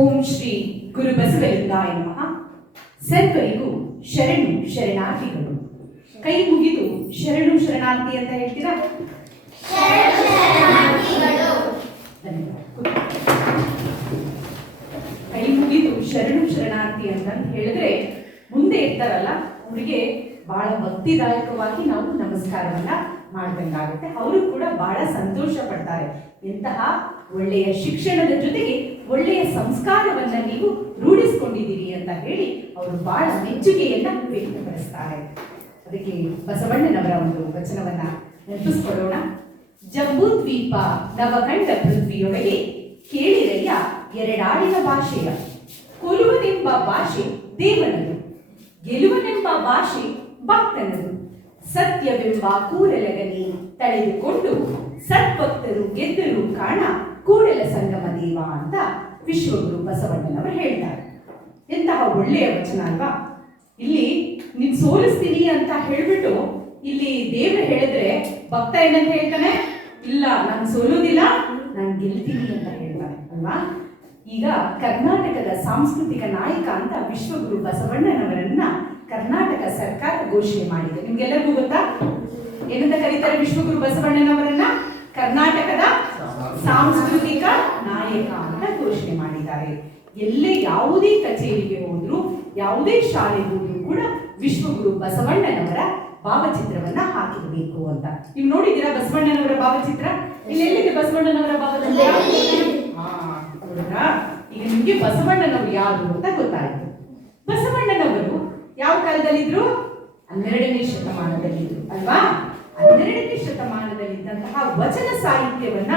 ಓಂ ಶ್ರೀ ಗುರು ಬಸವಲಿಂಗಾಯ ನಮಃ. ಸರ್ವರಿಗೂ ಶರಣು ಶರಣಾರ್ಥಿಗಳು. ಕೈ ಮುಗಿದು ಶರಣು ಶರಣಾರ್ಥಿ ಅಂತ ಹೇಳ್ತೀರಾ. ಕೈ ಮುಗಿದು ಶರಣು ಶರಣಾರ್ಥಿ ಅಂತ ಹೇಳಿದ್ರೆ ಮುಂದೆ ಇರ್ತಾರಲ್ಲ ಅವರಿಗೆ ಬಹಳ ಭಕ್ತಿದಾಯಕವಾಗಿ ನಾವು ನಮಸ್ಕಾರವನ್ನ ಮಾಡಬೇಕಾಗುತ್ತೆ ಅವರು ಕೂಡ ಬಹಳ ಸಂತೋಷ ಪಡ್ತಾರೆ. ಇಂತಹ ಒಳ್ಳೆಯ ಶಿಕ್ಷಣದ ಜೊತೆಗೆ ಒಳ್ಳೆಯ ಸಂಸ್ಕಾರವನ್ನ ನೀವು ರೂಢಿಸ್ಕೊಂಡಿದ್ದೀರಿ ಅಂತ ಹೇಳಿ ಅವರು ಬಹಳ ಮೆಚ್ಚುಗೆಯನ್ನ ವ್ಯಕ್ತಪಡಿಸ್ತಾರೆ ಅದಕ್ಕೆ ಬಸವಣ್ಣನವರ ಒಂದು ವಚನವನ್ನ ನೆನಪಿಸ್ಕೊಳ್ಳೋಣ. ಜಂಬೂ ದ್ವೀಪ ನವಕಂಡ ಪೃಥ್ವಿಯೊಳಗೆ ಕೇಳಿರಯ್ಯ ಎರಡಾಡಿನ ಭಾಷೆಯ, ಕೊಲುವನೆಂಬ ಭಾಷೆ ದೇವನದು, ಗೆಲುವನೆಂಬ ಭಾಷೆ ಭಕ್ತನದು. ಸತ್ಯವೆಂಬ ಕೂರಲಗನಿ ತಳೆದುಕೊಂಡು ಸದ್ಭಕ್ತರು ಗೆದ್ದರು ಕಾಣ ಕೂಡಲ ಸಂಗಮ ದೇವ ಅಂತ ವಿಶ್ವಗುರು ಬಸವಣ್ಣನವರು ಹೇಳ್ತಾರೆ. ಎಂತಹ ಒಳ್ಳೆಯ ವಚನ ಅಲ್ವಾ? ಇಲ್ಲಿ ನೀನ್ ಸೋಲಿಸ್ತೀನಿ ಅಂತ ಹೇಳ್ಬಿಟ್ಟು ಇಲ್ಲಿ ದೇವ್ರು ಹೇಳಿದ್ರೆ ಭಕ್ತ ಏನಂತ ಹೇಳ್ತಾನೆ? ಇಲ್ಲ, ನಾನು ಸೋಲೋದಿಲ್ಲ ನಾನು ಗೆಲ್ತೀನಿ ಅಂತ ಹೇಳ್ತಾನೆ, ಅಲ್ವಾ? ಈಗ ಕರ್ನಾಟಕದ ಸಾಂಸ್ಕೃತಿಕ ನಾಯಕ ಅಂತ ವಿಶ್ವಗುರು ಬಸವಣ್ಣನವರನ್ನ ಕರ್ನಾಟಕ ಸರ್ಕಾರ ಘೋಷಣೆ ಮಾಡಿದೆ. ನಿಮ್ಗೆಲ್ಲರಿಗೂ ಗೊತ್ತಾ? ಏನಂತ ಕರೀತಾರೆ ವಿಶ್ವಗುರು ಬಸವಣ್ಣನವರನ್ನ ಕರ್ನಾಟಕದ ಸಾಂಸ್ಕೃತಿಕ ನಾಯಕ ಅಂತ ಘೋಷಣೆ ಮಾಡಿದ್ದಾರೆ. ಎಲ್ಲೇ ಯಾವುದೇ ಕಚೇರಿಗೆ ಹೋದ್ರು ಯಾವುದೇ ಶಾಲೆಗೆ ಹೋದ್ರು ಕೂಡ ವಿಶ್ವಗುರು ಬಸವಣ್ಣನವರ ಭಾವಚಿತ್ರವನ್ನ ಹಾಕಿರಬೇಕು ಅಂತ. ನೀವು ನೋಡಿದ್ದೀರಾ ಬಸವಣ್ಣನವರ ಭಾವಚಿತ್ರ? ಇಲ್ಲಿ ಎಲ್ಲಿದೆ ಬಸವಣ್ಣನವರ ಭಾವಚಿತ್ರ? ಈಗ ನಿಮ್ಗೆ ಬಸವಣ್ಣನವರು ಯಾರು ಅಂತ ಗೊತ್ತಾಯ್ತು. ಬಸವಣ್ಣನವರು ಯಾವ ಕಾಲದಲ್ಲಿದ್ರು? ಹನ್ನೆರಡನೇ ಶತಮಾನದಲ್ಲಿದ್ರು ಅಲ್ವಾ? ಹನ್ನೆರಡನೇ ಶತಮಾನದಲ್ಲಿದ್ದಂತಹ ವಚನ ಸಾಹಿತ್ಯವನ್ನ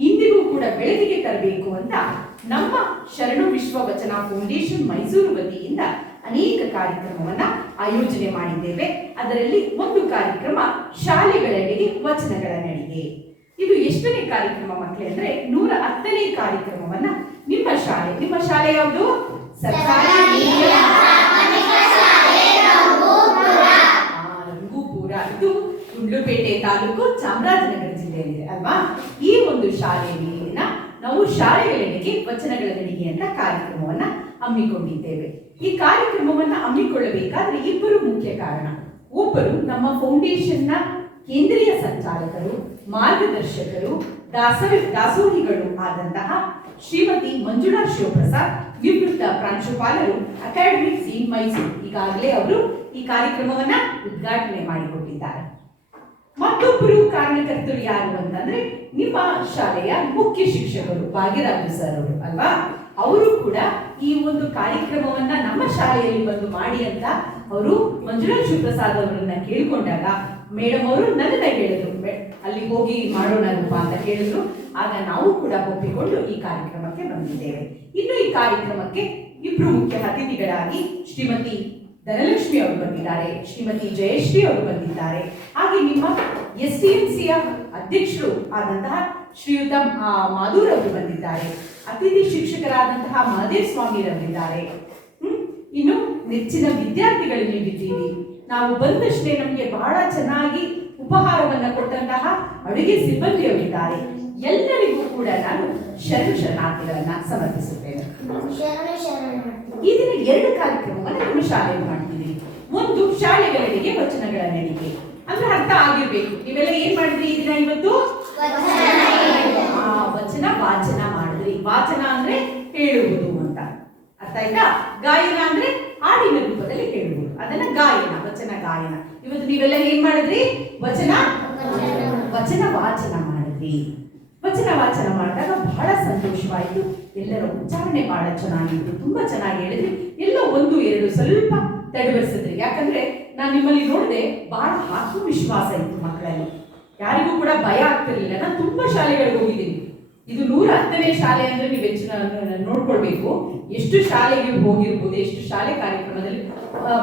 ಇಂದಿಗೂ ಕೂಡ ಬೆಳಕಿಗೆ ತರಬೇಕು ಅಂತ ನಮ್ಮ ಶರಣು ವಿಶ್ವ ವಚನ ಫೌಂಡೇಶನ್ ಮೈಸೂರು ವತಿಯಿಂದ ಅನೇಕ ಕಾರ್ಯಕ್ರಮವನ್ನ ಆಯೋಜನೆ ಮಾಡಿದ್ದೇವೆ. ಅದರಲ್ಲಿ ಒಂದು ಕಾರ್ಯಕ್ರಮ ಶಾಲೆಗಳೆಡೆಗೆ ವಚನಗಳ ನಡಿಗೆ. ಇದು ಎಷ್ಟನೇ ಕಾರ್ಯಕ್ರಮ ಮಕ್ಕಳೇ ಅಂದ್ರೆ ನೂರ ಹತ್ತನೇ ಕಾರ್ಯಕ್ರಮವನ್ನ ನಿಮ್ಮ ಶಾಲೆ. ನಿಮ್ಮ ಶಾಲೆ ಯಾವುದು? ಸರ್ಕಾರಿ ಹಿರಿಯ ಆ, ರಂಗೂಪುರ ಇದು ಗುಂಡ್ಲುಪೇಟೆ ತಾಲೂಕು ಚಾಮರಾಜನಗರ ಜಿಲ್ಲೆಯಲ್ಲಿದೆ ಅಲ್ವಾ? ಈ ಒಂದು ಶಾಲೆಯಲ್ಲಿ ನಾವು ಶಾಲೆಗಳಿಗೆ ವಚನಗಳ ನಡಿಗೆ ಅಂತ ಕಾರ್ಯಕ್ರಮವನ್ನ ಹಮ್ಮಿಕೊಂಡಿದ್ದೇವೆ. ಈ ಕಾರ್ಯಕ್ರಮವನ್ನ ಹಮ್ಮಿಕೊಳ್ಳಬೇಕಾದ್ರೆ ಇಬ್ಬರು ಮುಖ್ಯ ಕಾರಣ. ಒಬ್ಬರು ನಮ್ಮ ಫೌಂಡೇಶನ್ನ ಕೇಂದ್ರೀಯ ಸಂಚಾಲಕರು, ಮಾರ್ಗದರ್ಶಕರು ದಾಸ ದಾಸೋಹಿಗಳು ಆದಂತಹ ಶ್ರೀಮತಿ ಮಂಜುಳಾ ಶಿವಪ್ರಸಾದ್, ನಿವೃತ್ತ ಪ್ರಾಂಶುಪಾಲರು, ಅಕಾಡೆಮಿಕ್ ಸಿ ಮೈಸೂರು. ಈಗಾಗಲೇ ಅವರು ಈ ಕಾರ್ಯಕ್ರಮವನ್ನ ಉದ್ಘಾಟನೆ ಮಾಡಿಕೊಟ್ಟಿದ್ದಾರೆ. ಮತ್ತೊಬ್ಬರು ಕಾರಣಕರ್ತರು ಯಾರು ಅಂತಂದ್ರೆ ನಿಮ್ಮ ಶಾಲೆಯ ಮುಖ್ಯ ಶಿಕ್ಷಕರು, ಭಾಗ್ಯರಾಜು ಸರ್ ಅವರು, ಅಲ್ವಾ? ಅವರು ಕೂಡ ಈ ಒಂದು ಕಾರ್ಯಕ್ರಮವನ್ನ ನಮ್ಮ ಶಾಲೆಯಲ್ಲಿ ಬಂದು ಮಾಡಿ ಅಂತ ಅವರು ಮಂಜುನಾಥ್ ಶಿವಪ್ರಸಾದ್ ಅವರನ್ನ ಕೇಳ್ಕೊಂಡಾಗ ಮೇಡಮ್ ಅವರು ನನ್ನ ಹೇಳಿದ್ರು "ಮೆ- ಅಲ್ಲಿ ಹೋಗಿ ಮಾಡೋಣ ರೂಪ ಅಂತ ಕೇಳಿದ್ರು. ಆಗ ನಾವು ಕೂಡ ಒಪ್ಪಿಕೊಂಡು ಈ ಕಾರ್ಯಕ್ರಮಕ್ಕೆ ಬಂದಿದ್ದೇವೆ. ಇನ್ನು ಈ ಕಾರ್ಯಕ್ರಮಕ್ಕೆ ಇಬ್ರು ಮುಖ್ಯ ಅತಿಥಿಗಳಾಗಿ ಶ್ರೀಮತಿ ಧನಲಕ್ಷ್ಮಿ ಅವರು ಬಂದಿದ್ದಾರೆ ಶ್ರೀಮತಿ ಜಯಶ್ರೀ ಅವರು ಬಂದಿದ್ದಾರೆ. ಹಾಗೆ ನಿಮ್ಮ ಎಸ್ ಸಿ ಎಂ ಸಿಯ ಅಧ್ಯಕ್ಷರು ಆದಂತಹ ಶ್ರೀಯುತ ಮಾಧೂರ್ ಅವರು ಬಂದಿದ್ದಾರೆ. ಅತಿಥಿ ಶಿಕ್ಷಕರಾದಂತಹ ಮಹದೇವ್ ಸ್ವಾಮಿ ಅವರಿದ್ದಾರೆ. ಹ್ಮ್? ಇನ್ನು ನೆಚ್ಚಿನ ವಿದ್ಯಾರ್ಥಿಗಳು ನೀಡಿದ್ದೀರಿ ನಾವು ಬಂದಷ್ಟೇ ನಮಗೆ ಬಹಳ ಚೆನ್ನಾಗಿ ಉಪಹಾರವನ್ನು ಕೊಟ್ಟಂತಹ ಅಡುಗೆ ಸಿಬ್ಬಂದಿಯವರಿದ್ದಾರೆ ಎಲ್ಲರಿಗೂ ಕೂಡ ನಾನು ಶರಣ ಶರಣಾರ್ಥಿಗಳನ್ನ ಸಮರ್ಪಿಸುತ್ತೇನೆ. ಈ ದಿನ ಎರಡು ಕಾರ್ಯಕ್ರಮವನ್ನು ನಮ್ಮ ಶಾಲೆ ಮಾಡ್ತೀವಿ ಒಂದು ಶಾಲೆಗಳಿಗೆ ವಚನಗಳ ನಡಿಗೆ ಅಂದ್ರೆ ಅರ್ಥ ಆಗಿರ್ಬೇಕು. ನೀವೆಲ್ಲ ಏನ್ ಮಾಡಿದ್ರಿ ಈ ದಿನ ಇವತ್ತು? ವಚನ ವಾಚನ ಮಾಡಿದ್ರಿ. ವಾಚನ ಅಂದ್ರೆ ಹೇಳುವುದು ಅಂತ. ಅರ್ಥ ಆಯ್ತಾ? ಗಾಯನ ಅಂದ್ರೆ ಹಾಡಿನ ರೂಪದಲ್ಲಿ ಹೇಳುವುದು. ಅದನ್ನ ಗಾಯನ, ವಚನ ಗಾಯನ. ಇವತ್ತು ನೀವೆಲ್ಲ ಏನ್ ಮಾಡಿದ್ರಿ? ವಚನ? ವಚನ ವಾಚನ ಮಾಡಿದ್ರಿ. ವಚನ ವಾಚನ ಮಾಡಿದಾಗ ಬಹಳ ಸಂತೋಷವಾಯಿತು. ಎಲ್ಲರ ಉಚ್ಚಾರಣೆ ಬಹಳ ಚೆನ್ನಾಗಿತ್ತು. ತುಂಬಾ ಚೆನ್ನಾಗಿ ಹೇಳಿದ್ರಿ. ಎಲ್ಲೋ ಒಂದು, ಎರಡು ಸ್ವಲ್ಪ ತಡೆಬರಿಸಿದ್ರಿ ಯಾಕಂದ್ರೆ ನಾನು ನಿಮ್ಮಲ್ಲಿ ನೋಡಿದೆ, ಬಹಳ ಆತ್ಮವಿಶ್ವಾಸ ಇತ್ತು ಮಕ್ಕಳಲ್ಲಿ. ಯಾರಿಗೂ ಕೂಡ ಭಯ ಆಗ್ತಿರ್ಲಿಲ್ಲ. ನಾನು ತುಂಬಾ ಶಾಲೆಗಳಿಗೆ ಹೋಗಿದ್ದೀನಿ. ಇದು ನೂರ ಹತ್ತನೇ ಶಾಲೆ ಅಂದ್ರೆ ನೀವು ಹೆಚ್ಚಿನ ನೋಡ್ಕೊಳ್ಬೇಕು. ಎಷ್ಟು ಶಾಲೆಗೆ ಹೋಗಿರ್ಬೋದು, ಎಷ್ಟು ಶಾಲೆ ಕಾರ್ಯಕ್ರಮದಲ್ಲಿ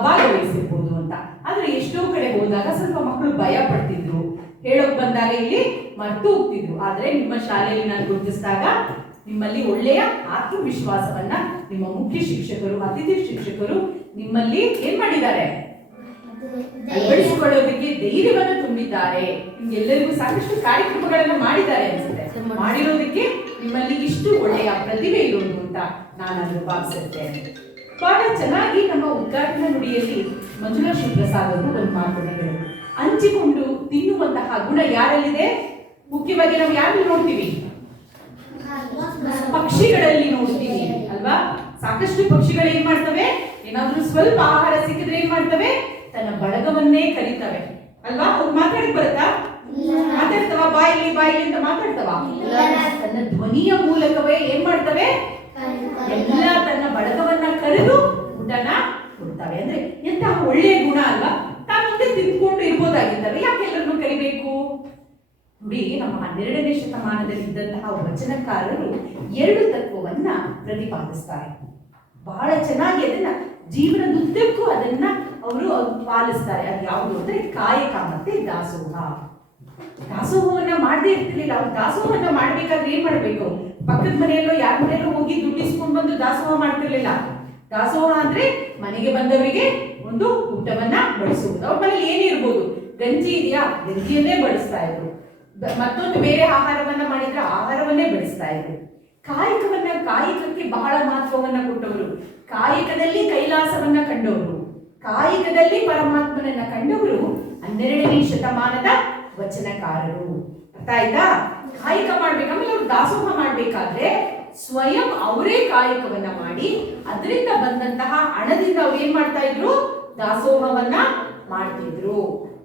ಭಾಗವಹಿಸಿರ್ಬೋದು ಅಂತ. ಆದ್ರೆ ಎಷ್ಟೋ ಕಡೆ ಹೋದಾಗ ಸ್ವಲ್ಪ ಮಕ್ಕಳು ಭಯ ಪಡ್ತಿದ್ರು. ಹೇಳೋಕ್ ಬಂದಾಗ ಇಲ್ಲಿ ಮರ್ತು ಹೋಗ್ತಿದ್ರು. ಆದ್ರೆ ನಿಮ್ಮ ಶಾಲೆಯಲ್ಲಿ ನಾನು ಗುರುತಿಸಿದಾಗ ನಿಮ್ಮಲ್ಲಿ ಒಳ್ಳೆಯ ಆತ್ಮವಿಶ್ವಾಸವನ್ನ ನಿಮ್ಮ ಮುಖ್ಯ ಶಿಕ್ಷಕರು, ಅತಿಥಿ ಶಿಕ್ಷಕರು ನಿಮ್ಮಲ್ಲಿ ಏನ್ ಮಾಡಿದ್ದಾರೆ? ಅಳವಡಿಸಿಕೊಳ್ಳೋದಕ್ಕೆ ಧೈರ್ಯವನ್ನು ತುಂಬಿದ್ದಾರೆ. ನಿಮ್ಗೆಲ್ಲರಿಗೂ ಸಾಕಷ್ಟು ಕಾರ್ಯಕ್ರಮಗಳನ್ನು ಮಾಡಿದ್ದಾರೆ ಅನ್ಸುತ್ತೆ. ಮಾಡಿರೋದಕ್ಕೆ ನಿಮ್ಮಲ್ಲಿ ಇಷ್ಟು ಒಳ್ಳೆಯ ಪ್ರತಿಭೆ ಇರೋದು ಅಂತ ನಾನು ಭಾವಿಸುತ್ತೇನೆ. ಬಹಳ ಚೆನ್ನಾಗಿ ನಮ್ಮ ಉದ್ಘಾಟನಾ ನುಡಿಯಲ್ಲಿ ಮಂಜುಳಾ ಶಿವಪ್ರಸಾದ್ ಅವರು ಒಂದು ಮಾತನ್ನು ಹೇಳಿದರು. ಹಂಚಿಕೊಂಡು ತಿನ್ನುವಂತಹ ಗುಣ ಯಾರಲ್ಲಿದೆ? ಮುಖ್ಯವಾಗಿ ನಾವು ಯಾರಲ್ಲಿ ನೋಡ್ತೀವಿ? ಪಕ್ಷಿಗಳಲ್ಲಿ ನೋಡ್ತೀವಿ, ಅಲ್ವಾ? ಸಾಕಷ್ಟು ಪಕ್ಷಿಗಳು ಏನ್ ಮಾಡ್ತವೆ? ಏನಾದ್ರೂ ಸ್ವಲ್ಪ ಆಹಾರ ಸಿಕ್ಕಿದ್ರೆ ಏನ್ ಮಾಡ್ತವೆ? ತನ್ನ ಬಳಗವನ್ನೇ ಕರೀತವೆ ಅಲ್ವಾ? ಅವ್ರು ಮಾತಾಡಕ್ ಬರುತ್ತಾ? ಮಾತಾಡ್ತವ? ಬಾಯಿಲಿ ಬಾಯಿಲಿ ಅಂತ ಮಾತಾಡ್ತವ? ತನ್ನ ಧ್ವನಿಯ ಮೂಲಕವೇ ಏನ್ ಮಾಡ್ತವೆ? ಎಲ್ಲ ತನ್ನ ಬಳಗವನ್ನ ಕರೆದು ಊಟನ ಕೊಡ್ತವೆ. ಅಂದ್ರೆ ಎಂತಹ ಒಳ್ಳೆಯ ಗುಣ ಅಲ್ವಾ? ಮುಂದೆ ತಿಂದ್ಕೊಂಡು ಇರ್ಬೋದಾಗಿತ್ತಲ್ಲ ಯಾಕೆ ಎಲ್ಲರನ್ನು ಕರಿಬೇಕು? ನೋಡಿ, ನಮ್ಮ ಹನ್ನೆರಡನೇ ಶತಮಾನದಲ್ಲಿ ಇದ್ದಂತಹ ವಚನಕಾರರು ಎರಡು ತತ್ವವನ್ನ ಪ್ರತಿಪಾದಿಸ್ತಾರೆ. ಬಹಳ ಚೆನ್ನಾಗಿ ಅದನ್ನ ಜೀವನದುದ್ದಕ್ಕೂ ಅದನ್ನ ಅವರು ಪಾಲಿಸ್ತಾರೆ. ಅದು ಯಾವುದು ಅಂದ್ರೆ ಕಾಯಕ ಮತ್ತೆ ದಾಸೋಹ. ದಾಸೋಹವನ್ನ ಮಾಡದೇ ಇರ್ತಿರ್ಲಿಲ್ಲ. ಅವ್ರು ದಾಸೋಹವನ್ನ ಮಾಡ್ಬೇಕಾದ್ರೆ ಏನ್ ಮಾಡ್ಬೇಕು? ಪಕ್ಕದ ಮನೆಯಲ್ಲೋ ಯಾರ ಮನೆಯಲ್ಲೋ ಹೋಗಿ ದುಡ್ಡಿಸ್ಕೊಂಡ್ ಬಂದು ದಾಸೋಹ ಮಾಡ್ತಿರ್ಲಿಲ್ಲ. ದಾಸೋಹ ಅಂದ್ರೆ ಮನೆಗೆ ಬಂದವರಿಗೆ ಒಂದು ಊಟವನ್ನ ಬಡಿಸುವುದು. ಅವ್ರ ಮನೇಲಿ ಏನಿರ್ಬೋದು ಗಂಜಿ ಇದೆಯಾ? ಗಂಜಿಯನ್ನೇ ಬಡಿಸ್ತಾ ಇದ್ರು. ಮತ್ತೊಂದು ಬೇರೆ ಆಹಾರವನ್ನ ಮಾಡಿದ್ರೆ ಆಹಾರವನ್ನೇ ಬಡಿಸ್ತಾ ಇದ್ರು. ಕಾಯಕವನ್ನ, ಕಾಯಕಕ್ಕೆ ಬಹಳ ಮಹತ್ವವನ್ನ ಕೊಟ್ಟವರು. ಕಾಯಕದಲ್ಲಿ ಕೈಲಾಸವನ್ನ ಕಂಡವರು. ಕಾಯಕದಲ್ಲಿ ಪರಮಾತ್ಮನನ್ನ ಕಂಡವರು ಹನ್ನೆರಡನೇ ಶತಮಾನದ ವಚನಕಾರರು. ಅರ್ಥ ಆಯ್ತಾ? ಕಾಯಕ ಮಾಡ್ಬೇಕು ಆಮೇಲೆ ಅವ್ರು ದಾಸೋಹ ಮಾಡ್ಬೇಕಾದ್ರೆ ಸ್ವಯಂ ಅವರೇ ಕಾಯಕವನ್ನ ಮಾಡಿ ಅದರಿಂದ ಬಂದಂತಹ ಹಣದಿಂದ ಅವ್ರು ಏನ್ ಮಾಡ್ತಾ ಇದ್ರು? ದಾಸೋಹವನ್ನ ಮಾಡ್ತಿದ್ರು.